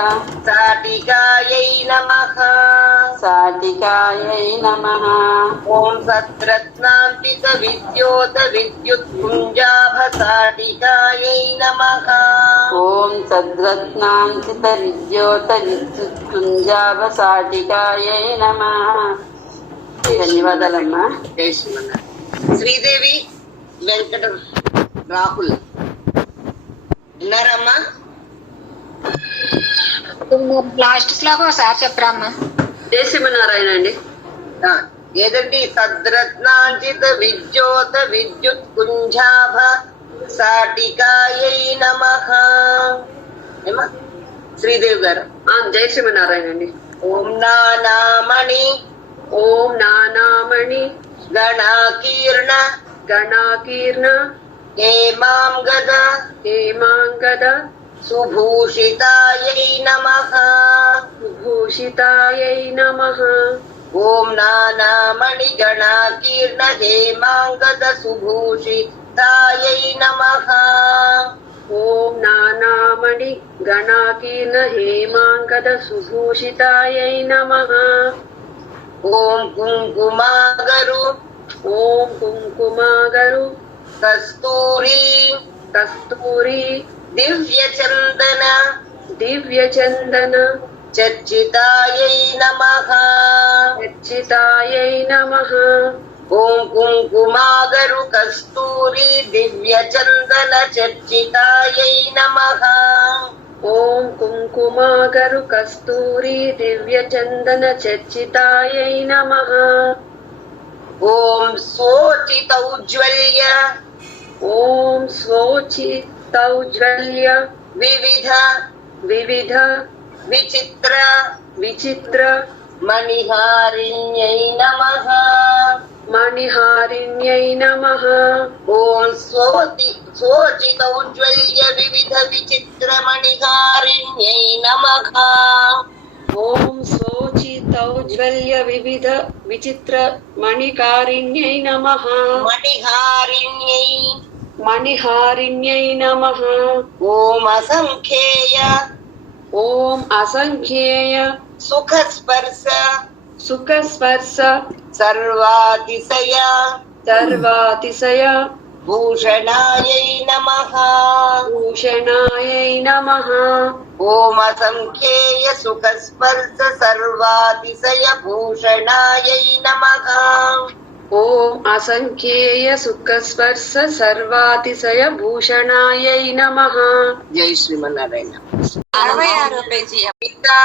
సాటికాయై నమః. సాటికాయై నమః. ఓం సద్రత్నాంచిత విద్యోత విద్యుత్పుంజాభ సాటికాయై నమః. ఓం సద్రత్నాంచిత విద్యోత విద్యుత్పుంజాభ సాటికాయై నమః. ధన్యవాదాలమ్మా. జై శ్రీమన్నారాయణ. శ్రీదేవి వెంకట రాహుల్ ఉన్నారమ్మా? లాస్ట్ శ్లోకం ఒకసారి చెప్పరామ్మా. జై శ్రీమన్నారాయణ అండి. ఆ, ఏదండి? సద్రత్నాంచిత విద్యోత విద్యుత్ కుంజాభ సాటికాయై నమః. ఏమా శ్రీదేవి గారు? జై శ్రీమన్నారాయణ అండి. ఓం నానామణి ఓం నానామణి గణాకీర్ణ గణాకీర్ణ హేమాంగద హేమాంగద సుభూషితాయై నమః. భూషితాయై నమః. ఓం నానామణి గణాకీర్ణ హేమాంగద సుభూషితాయై నమః. ఓం నానామణి గణాకీర్ణ హేమాంగద సుభూషితాయై నమః. ఓం కుంకుమాగరు ఓం కుంకుమాగరు కస్తూరి కస్తూరి దివ్యచందన దివ్యచందన చర్చితాయై నమః. చర్చితాయై నమః. ఓం కుంకుమాగరు కస్తూరి దివ్యచందన చర్చితాయై నమః. ఓం కుంకుమాగరు కస్తూరి దివ్యచందన చర్చితాయై నమః. ఓం శోచితౌజ్వల్య ఓం స్వోచితౌజ్వల్య వివిధ వివిధ విచిత్ర విచిత్ర మణిహారిణ్యై నమః. మణిహారిణ్యై నమః. ఓం శోచితౌజ్వల్య వివిధ విచిత్ర మణిహారిణ్యై నమః. ఓం శోచిత సౌజ్వల్య వివిధ విచిత్ర మణికారిణ్యై నమః. మణిహారిణ్యై నమః. ఓం అసంఖ్యేయ ఓం అసంఖ్యేయ సుఖస్పర్శ సుఖస్పర్శ సర్వాతిశయ సర్వాతిశయ భూషణాయై నమః. భూషణాయై నమః. ఓం అసంఖ్యేయ సుఖస్పర్శ సర్వాతిశయ భూషణాయై నమః. ఓం అసంఖ్యేయ సుఖస్పర్శ సర్వాతిశయ భూషణాయై నమః. జై శ్రీమన్నారాయణ. 66 పేజీ. ఇంకా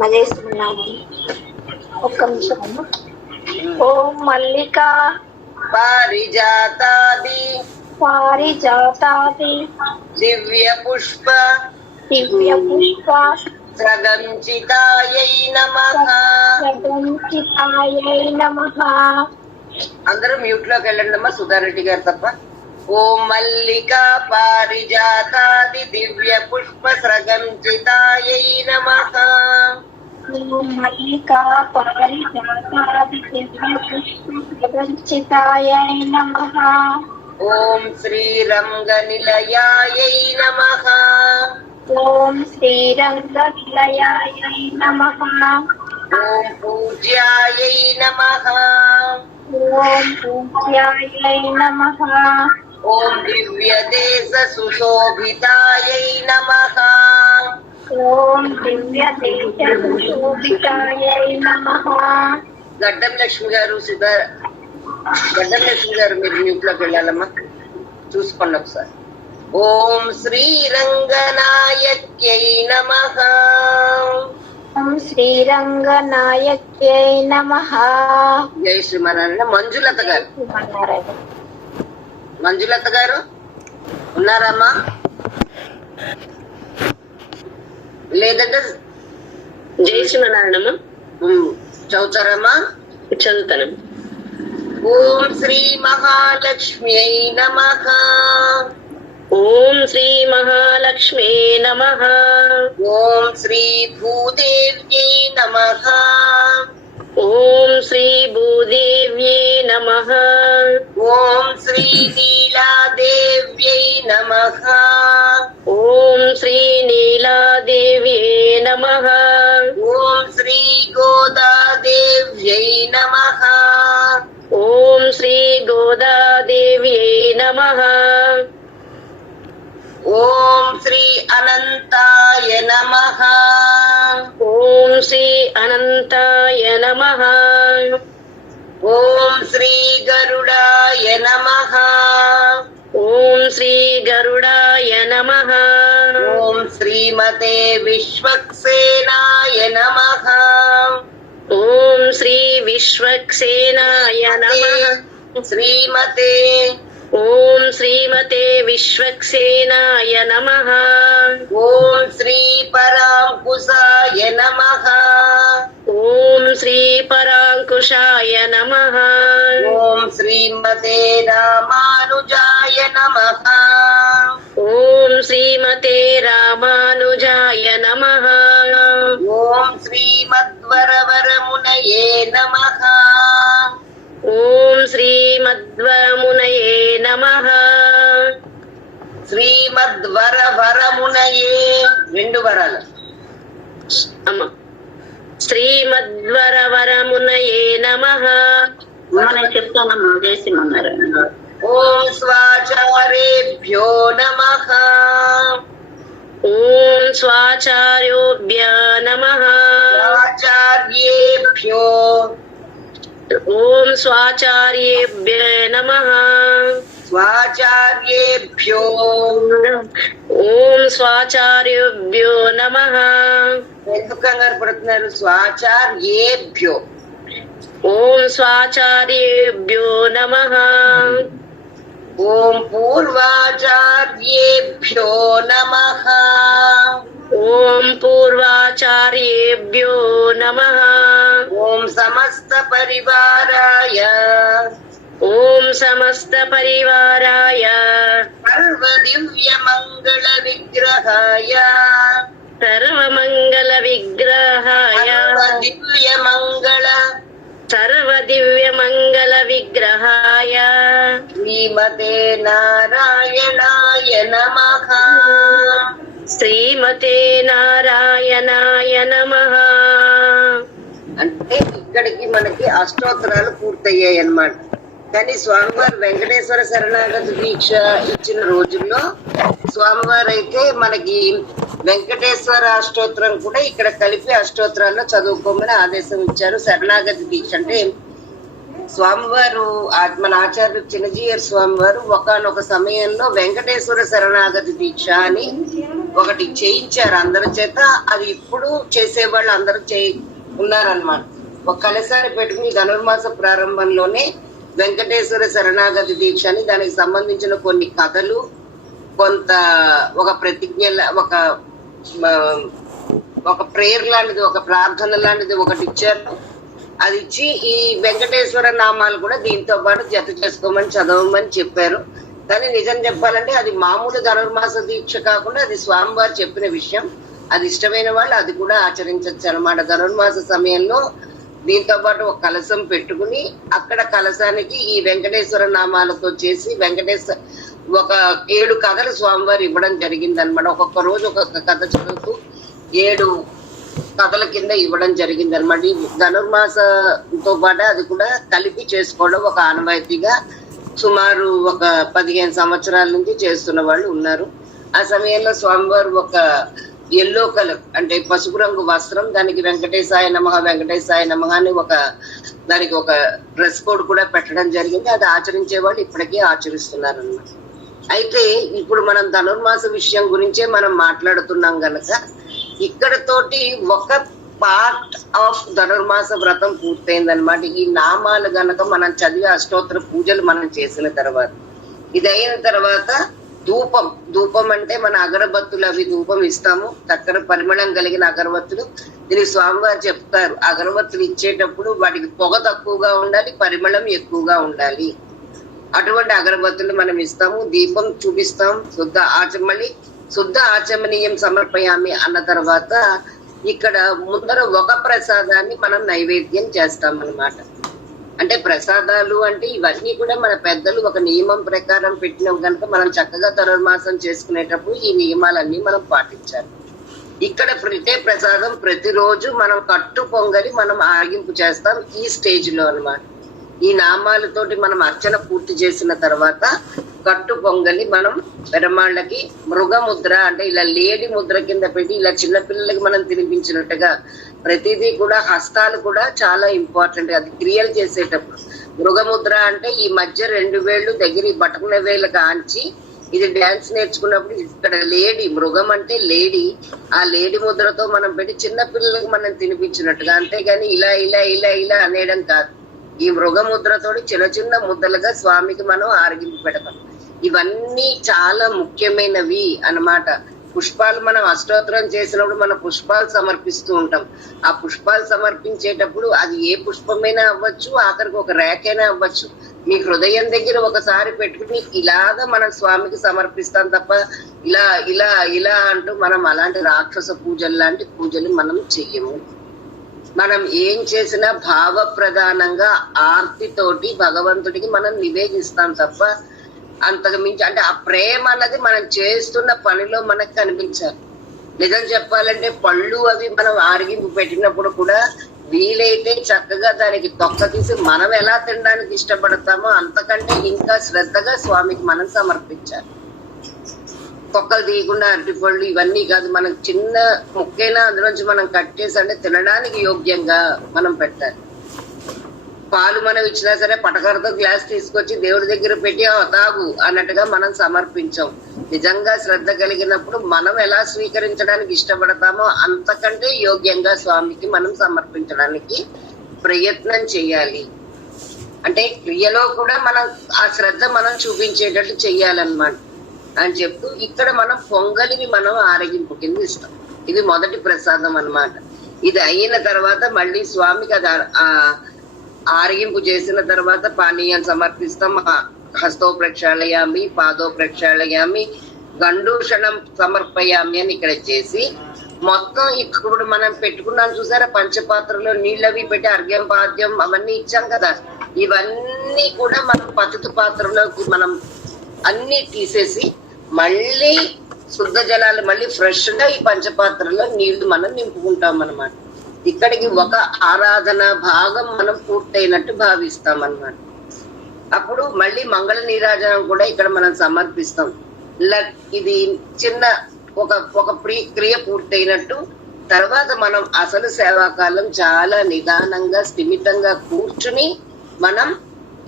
మలేస్తున్నాము. ఒక్క నిమిషం అమ్మ. ఓం మల్లికా పారిజాతాది పారిజాతాది దివ్య పుష్ప దివ్య పుష్ప స్రగంచితాయై నమః. ప్రపంచితాయై నమః. అందరూ మ్యూట్ లోకి వెళ్ళండి అమ్మా, సుధారెడ్డి గారు తప్ప. ఓం మల్లికా పారిజాతాది దివ్య పుష్ప స్రగంచితాయై నమః. ఓం మల్లికా పారిజాతాది దివ్య పుష్ప ప్రపంచితాయై నమః. ఓం శ్రీరంగ నిలయాయై నమః. ఓం శ్రీరంగ నిలయాయై నమః. ఓం పూజ్యాయై నమః. ఓం పూజ్యాయై నమః. ఓం దివ్య దేశ సుశోభితాయై నమః. ఓం దివ్య దేశ శోభితాయై నమః. గడ్డం లక్ష్మి గారు గడ్డం లక్ష్మి గారు మీరు మ్యూట్ లోకి వెళ్ళాలమ్మా, చూసుకోండి ఒకసారి. ఓం శ్రీరంగనాయక్యై నమః. ఓం శ్రీరంగనాయక్యై నమః. జై శ్రీమన్నారాయణ. మంజులత గారు, మంజులత గారు ఉన్నారమ్మా? లేదంటే జై శ్రీమన్నారాయణమ్మ. చదువుతారమ్మా? చదువుతాను. ఓం శ్రీ మహాలక్ష్మ్యై నమః. ఓం శ్రీ మహాలక్ష్మీ నమః. ఓం శ్రీ భూదేవ్యై నమః. ఓం శ్రీ భూదేవ్యే నమః. ఓం శ్రీ నీలాదేవ్యై నమః. ఓం శ్రీ నీలాదేవ్యే నమః. ఓం శ్రీ గోదాదేవ్యై నమః. ఓం శ్రీ గోదాదేవ్యే నమః. ఓం శ్రీ అనంతాయ నమః. ఓం శ్రీ అనంతాయ నమః. ఓం శ్రీ గరుడాయ నమః. ఓం శ్రీ గరుడాయ నమః. ఓం శ్రీమతే విశ్వక్సేనాయ నమః. ఓం శ్రీ విశ్వక్సేనాయ నమః. శ్రీమతే ఓం శ్రీమతే విశ్వక్సేనాయ నమః. ఓం శ్రీ పరాంకుశాయ నమః. ఓం శ్రీ పరాంకుశాయ నమః. ఓం శ్రీమతే రామానుజాయ నమః. ఓం శ్రీమతే రామానుజాయ నమః. ఓం శ్రీమద్వరవరమునయే నమః. ఓం శ్రీమద్వరమునయే నమః. శ్రీమద్వరవరమునయే, రెండు వరాలు అమ్మ. శ్రీమద్వరవరమునయే నమః. నేను చెప్తానమ్మా. జై శ్రీమన్నారాయణ. ఓం స్వాచారేభ్యో నమః. ఓం స్వాచార్యోభ్య నమః. స్వాచార్యేభ్యో ఓం స్వాచార్యేభ్య నమః. స్వాచార్యేభ్యో ఓం స్వాచార్యేభ్యో నమః. ఎందుకు కంగారు పడుతున్నారు? స్వాచార్యేభ్యో. ఓం స్వాచార్యేభ్యో నమః. ఓం పూర్వాచార్యేభ్యో నమః. ఓం పూర్వాచార్యేభ్యో నమః. ఓం సమస్త పరివారాయ ఓం సమస్త పరివారాయ సర్వ దివ్య మంగళ విగ్రహాయ సర్వమంగళ విగ్రహాయ సర్వ దివ్య సర్వదివ్యమంగళ విగ్రహాయ శ్రీమతే నారాయణాయ నమః. శ్రీమతే నారాయణాయ నమః. అంటే ఇక్కడికి మనకి అష్టోత్తరాలు పూర్తయ్యాయి అన్నమాట. కానీ స్వామివారు వెంకటేశ్వర శరణాగతి దీక్ష ఇచ్చిన రోజుల్లో స్వామివారు అయితే మనకి వెంకటేశ్వర అష్టోత్తరం కూడా ఇక్కడ కలిపి అష్టోత్తరాల్లో చదువుకోమని ఆదేశం ఇచ్చారు. శరణాగతి దీక్ష అంటే స్వామివారు మన ఆచార్యులు చిన్నజీయర్ స్వామివారు ఒకానొక సమయంలో వెంకటేశ్వర శరణాగతి దీక్ష అని ఒకటి చేయించారు అందరి చేత. అది ఇప్పుడు చేసేవాళ్ళు అందరూ ఉన్నారనమాట. ఒక కలసారి పెట్టుకుని ధనుర్మాస ప్రారంభంలోనే వెంకటేశ్వర శరణాగతి దీక్ష అని దానికి సంబంధించిన కొన్ని కథలు, కొంత ఒక ప్రతిజ్ఞ, ఒక ప్రేయర్ లాంటిది, ఒక ప్రార్థన లాంటిది ఒకటి ఇచ్చారు. అది ఇచ్చి ఈ వెంకటేశ్వర నామాలు కూడా దీంతో పాటు జత చేసుకోమని చదవమని చెప్పారు. కానీ నిజం చెప్పాలంటే అది మామూలు ధనుర్మాస దీక్ష కాకుండా అది స్వామివారు చెప్పిన విషయం. అది ఇష్టమైన వాళ్ళు అది కూడా ఆచరించవచ్చు అనమాట. ధనుర్మాస సమయంలో దీంతో పాటు ఒక కలశం పెట్టుకుని అక్కడ కలశానికి ఈ వెంకటేశ్వర నామాలతో చేసి ఒక 7 కథలు స్వామివారు ఇవ్వడం జరిగింది అనమాట. ఒక్కొక్క రోజు ఒక్కొక్క కథ చదువుతూ 7 కథల కింద ఇవ్వడం జరిగింది అనమాట. ఈ ధనుర్మాసంతో పాటు అది కూడా కలిపి చేసుకోవడం ఒక ఆనవాయితీగా సుమారు ఒక 15 సంవత్సరాల నుంచి చేస్తున్న వాళ్ళు ఉన్నారు. ఆ సమయంలో స్వామివారు ఒక ఎల్లో కలర్ అంటే పసుపు రంగు వస్త్రం, దానికి వెంకటేశాయ నమః వెంకటేశాయ నమః అని దానికి ఒక డ్రెస్ కోడ్ కూడా పెట్టడం జరిగింది. అది ఆచరించే వాళ్ళు ఇప్పటికీ ఆచరిస్తున్నారు అన్నమాట. అయితే ఇప్పుడు మనం ధనుర్మాస విషయం గురించే మనం మాట్లాడుతున్నాం గనక ఇక్కడతోటి ఒక పార్ట్ ఆఫ్ ధనుర్మాస వ్రతం పూర్తయిందనమాట. ఈ నామాలు గనక మనం చదివి అష్టోత్తర పూజలు మనం చేసిన తర్వాత, ఇది అయిన తర్వాత ధూపం అంటే మన అగరబత్తులు అవి ధూపం ఇస్తాము. చక్కర పరిమళం కలిగిన అగరబత్తులు. దీనికి స్వామివారు చెప్తారు అగరబత్తులు ఇచ్చేటప్పుడు వాటికి పొగ తక్కువగా ఉండాలి, పరిమళం ఎక్కువగా ఉండాలి. అటువంటి అగరబత్తులు మనం ఇస్తాము. దీపం చూపిస్తాం. శుద్ధ ఆచమనీయం సమర్పయామి అన్న తర్వాత ఇక్కడ ముందర ఒక ప్రసాదాన్ని మనం నైవేద్యం చేస్తాం అన్నమాట. అంటే ప్రసాదాలు అంటే ఇవన్నీ కూడా మన పెద్దలు ఒక నియమం ప్రకారం పెట్టినవి కనుక మనం చక్కగా ధనుర్మాసం చేసుకునేటప్పుడు ఈ నియమాలన్నీ మనం పాటించాలి. ఇక్కడ పెట్టే ప్రసాదం ప్రతిరోజు మనం కట్టు పొంగలి మనం ఆగింపు చేస్తాం ఈ స్టేజ్ లో అన్నమాట. ఈ నామాలతోటి మనం అర్చన పూర్తి చేసిన తర్వాత కట్టు పొంగలి మనం పెరమాళ్ళకి మృగముద్ర అంటే ఇలా లేడి ముద్ర కింద పెట్టి ఇలా చిన్నపిల్లలకి మనం తినిపించినట్టుగా ప్రతిదీ కూడా హస్తాలు కూడా చాలా ఇంపార్టెంట్. అది క్రియలు చేసేటప్పుడు మృగముద్ర అంటే ఈ మధ్య 2 వేళ్ళు దగ్గర బటకుల వేళ్ళకి ఆంచి ఇది డ్యాన్స్ నేర్చుకున్నప్పుడు ఇక్కడ లేడీ, మృగం అంటే లేడీ, ఆ లేడీ ముద్రతో మనం పెట్టి చిన్న పిల్లలకు మనం తినిపించినట్టుగా. అంతేగాని ఇలా ఇలా ఇలా ఇలా అనేయడం కాదు. ఈ మృగముద్రతోటి చిన్న చిన్న ముద్దలుగా స్వామికి మనం ఆరగింపు పెడతాం. ఇవన్నీ చాలా ముఖ్యమైనవి అన్నమాట. పుష్పాలు మనం అష్టోత్తరం చేసినప్పుడు మనం పుష్పాలు సమర్పిస్తూ ఉంటాం. ఆ పుష్పాలు సమర్పించేటప్పుడు అది ఏ పుష్పమైనా అవ్వచ్చు, ఆఖరికి ఒక రేఖైనా అవ్వచ్చు. మీ హృదయం దగ్గర ఒకసారి పెట్టుకుని ఇలాగా మనం స్వామికి సమర్పిస్తాం తప్ప ఇలా ఇలా ఇలా అంటూ మనం అలాంటి రాక్షస పూజలు లాంటి పూజలు మనం చెయ్యము. మనం ఏం చేసినా భావ ప్రధానంగా ఆర్తితోటి భగవంతుడికి మనం నివేదిస్తాం తప్ప అంతకు మించి అంటే ఆ ప్రేమ అన్నది మనం చేస్తున్న పనిలో మనకు కనిపించాలి. నిజం చెప్పాలంటే పళ్ళు అవి మనం ఆరగింపు పెట్టినప్పుడు కూడా వీలైతే చక్కగా దానికి తొక్క తీసి మనం ఎలా తినడానికి ఇష్టపడతామో అంతకంటే ఇంకా శ్రద్ధగా స్వామికి మనం సమర్పించాలి. తొక్కలు తీయకుండా అరటిపళ్ళు ఇవన్నీ కాదు, మనకు చిన్న ముక్కైనా అందులోంచి మనం కట్ చేసి అంటే తినడానికి యోగ్యంగా మనం పెట్టాలి. పాలు మనం ఇచ్చినా సరే పటకరతో గ్లాస్ తీసుకొచ్చి దేవుడి దగ్గర పెట్టి తాగు అన్నట్టుగా మనం సమర్పించాం. నిజంగా శ్రద్ధ కలిగినప్పుడు మనం ఎలా స్వీకరించడానికి ఇష్టపడతామో అంతకంటే యోగ్యంగా స్వామికి మనం సమర్పించడానికి ప్రయత్నం చేయాలి. అంటే క్రియలో కూడా మనం ఆ శ్రద్ధ మనం చూపించేటట్టు చెయ్యాలన్నమాట అని చెప్తూ ఇక్కడ మనం పొంగలిని మనం ఆరగింపు కింద ఇస్తాం. ఇది మొదటి ప్రసాదం అన్నమాట. ఇది అయిన తర్వాత మళ్ళీ స్వామికి అది ఆరగింపు చేసిన తర్వాత పానీయం సమర్పిస్తాం. హస్తో ప్రక్షాళయామి, పాదో ప్రక్షాళయామి, గండూషణం సమర్పయామి అని ఇక్కడ చేసి మొత్తం ఇప్పుడు మనం పెట్టుకున్నాం చూసారా, పంచపాత్రలో నీళ్ళవి పెట్టి అర్ఘ్యం పాద్యం అవన్నీ ఇచ్చాం కదా, ఇవన్నీ కూడా మనం పతిత పాత్రలోకి మనం అన్ని తీసేసి మళ్ళీ శుద్ధ జలాలు మళ్ళీ ఫ్రెష్ గా ఈ పంచపాత్రలో నీళ్లు మనం నింపుకుంటాం అన్నమాట. ఇక్కడికి ఒక ఆరాధన భాగం మనం పూర్తయినట్టు భావిస్తాం అన్నమాట. అప్పుడు మళ్ళీ మంగళ నీరాజనం కూడా ఇక్కడ మనం సమర్పిస్తాం. ఇది చిన్న ఒక క్రియ పూర్తయినట్టు. తర్వాత మనం అసలు సేవాకాలం చాలా నిదానంగా స్థిమితంగా కూర్చుని మనం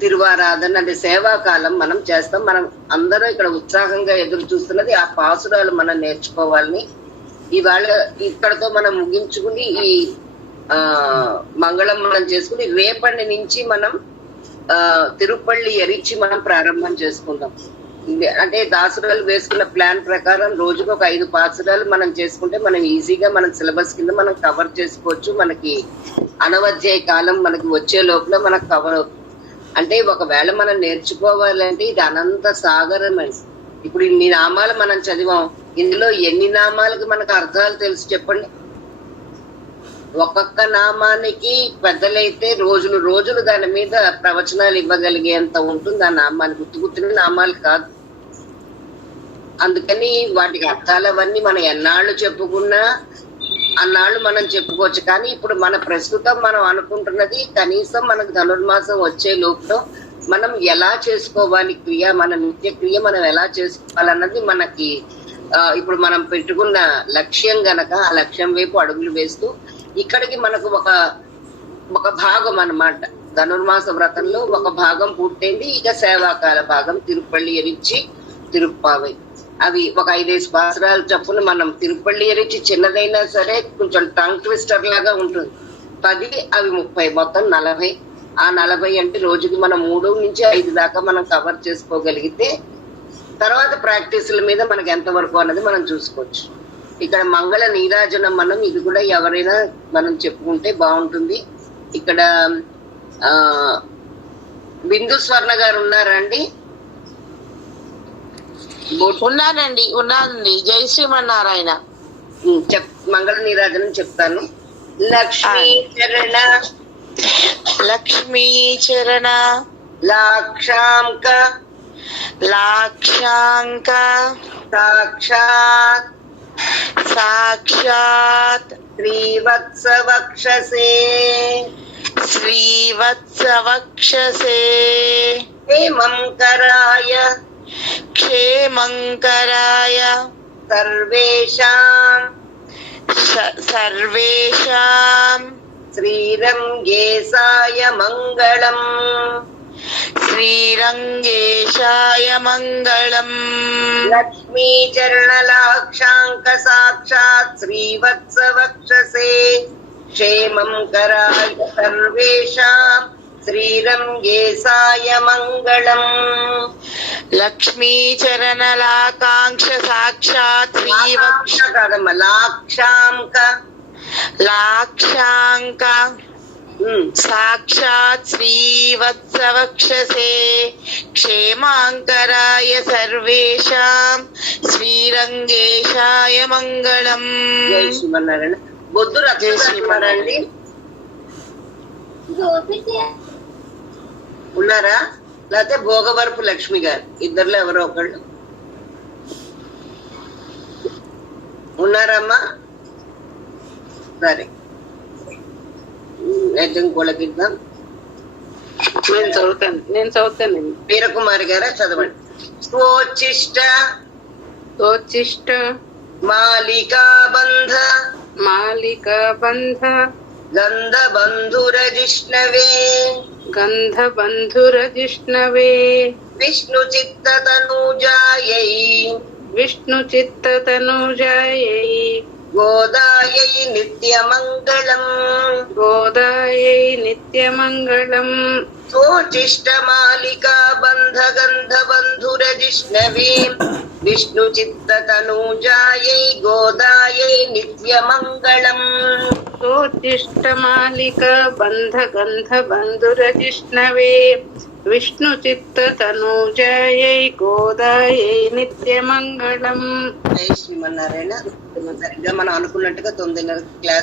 తిరువారాధన అంటే సేవాకాలం మనం చేస్తాం. మనం అందరూ ఇక్కడ ఉత్సాహంగా ఎదురు చూస్తున్నది ఆ పాసురాలు మనం నేర్చుకోవాలని. ఇవాళ ఇక్కడతో మనం ముగించుకుని ఈ మంగళం మనం చేసుకుని రేపటి నుంచి మనం తిరుపల్లి ఎరిచి మనం ప్రారంభం చేసుకుందాం. అంటే దాసురాలు వేసుకున్న ప్లాన్ ప్రకారం రోజుకు ఒక 5 పాసురాలు మనం చేసుకుంటే మనం ఈజీగా మన సిలబస్ కింద మనం కవర్ చేసుకోవచ్చు. మనకి అనవధ్యాయ కాలం మనకి వచ్చే లోపల మనకు కవర్ అవుతుంది. అంటే ఒకవేళ మనం నేర్చుకోవాలంటే ఇది అనంత సాగరమైంది. ఇప్పుడు ఇన్ని నామాలు మనం చదివాం, ఇందులో ఎన్ని నామాలకి మనకు అర్థాలు తెలుసు చెప్పండి. ఒక్కొక్క నామానికి పెద్దలైతే రోజులు దాని మీద ప్రవచనాలు ఇవ్వగలిగేంత ఉంటుంది ఆ నామానికి. గుర్తున్న నామాలు కాదు. అందుకని వాటికి అర్థాలు అవన్నీ మనం ఎన్నాళ్ళు చెప్పుకున్నా అన్నాళ్ళు మనం చెప్పుకోవచ్చు. కానీ ఇప్పుడు మన ప్రస్తుతం మనం అనుకుంటున్నది కనీసం మనకు ధనుర్మాసం వచ్చే లోపల మనం ఎలా చేసుకోవాలి క్రియ, మన నిత్య క్రియ మనం ఎలా చేసుకోవాలన్నది మనకి ఇప్పుడు మనం పెట్టుకున్న లక్ష్యం గనక ఆ లక్ష్యం వైపు అడుగులు వేస్తూ ఇక్కడికి మనకు ఒక భాగం అన్నమాట. ధనుర్మాస వ్రతంలో ఒక భాగం పూర్తయింది. ఇక సేవాకాల భాగం తిరుపల్లి ఎరిచి తిరుప్పావై అవి ఒక 5 పాసురాలు చొప్పున మనం తిరుపల్లి ఎరిచి చిన్నదైనా సరే కొంచెం టంగ్ ట్విస్టర్ లాగా ఉంటుంది. 10 అవి 30 మొత్తం 40. ఆ 40 అంటే రోజుకి మనం 3 నుంచి 5 దాకా మనం కవర్ చేసుకోగలిగితే తర్వాత ప్రాక్టీసుల మీద మనకి ఎంతవరకు అన్నది మనం చూసుకోవచ్చు. ఇక్కడ మంగళ నీరాజనం మనం ఇది కూడా ఎవరైనా మనం చెప్పుకుంటే బాగుంటుంది. ఇక్కడ బిందు స్వర్ణ గారు ఉన్నారండి? ఉన్నానండి. జై శ్రీమన్నారాయణ. మంగళ నీరాజనం చెప్తాను. లక్ష్మీ చరణ లాక్షాంక సాక్షాత్ శ్రీవత్సవక్షసే క్షేమంకరాయ సర్వేషాం శ్రీరంగేశాయ మంగళం లక్ష్మీ చరణలాక్షాంక సాక్షాత్ శ్రీవత్సవక్షసే క్షేమం కరాయ సర్వేషాం శ్రీరంగేశాయ మంగళం. లక్ష్మీ చరణలాకాంక్ష సాక్షాత్ కాదమ్మ లాక్షాంక సాక్షాత్ శ్రీవత్సవక్షసే క్షేమాంకరాయ సర్వేషాం శ్రీరంగేశాయ మంగళం. జై శ్రీమన్నారాయణ. బొద్దు రక్షిస్తున్నారండి, ఉన్నారా? లేకపోతే భోగవరపు లక్ష్మి గారు, ఇద్దరులో ఎవరో ఒకళ్ళు ఉన్నారమ్మా? సరే, అయితే ఇంకోళ్ళకిద్దాం. నేను చదువుతాను. వీరకుమారి గారా చదవండి. స్వోచ్చిష్ట మాలికాబంధ గంధబంధురజిష్ణవే విష్ణు చిత్తతనూజాయై గోదాయై నిత్యమంగళం స్వోచిష్టమాలికా బంధ గంధబంధురజిష్ణవే విష్ణు చిత్తతనూజాయై గోదాయై నిత్యమంగళం. సోచ్చిష్టమాలిక బంధగంధ బంధురజిష్ణవే విష్ణు చిత్త తనూజయై గోదాయై నిత్యమంగళం. జై శ్రీమన్నారాయణ. సరిగ్గా మనం అనుకున్నట్టుగా 9:30 క్లాస్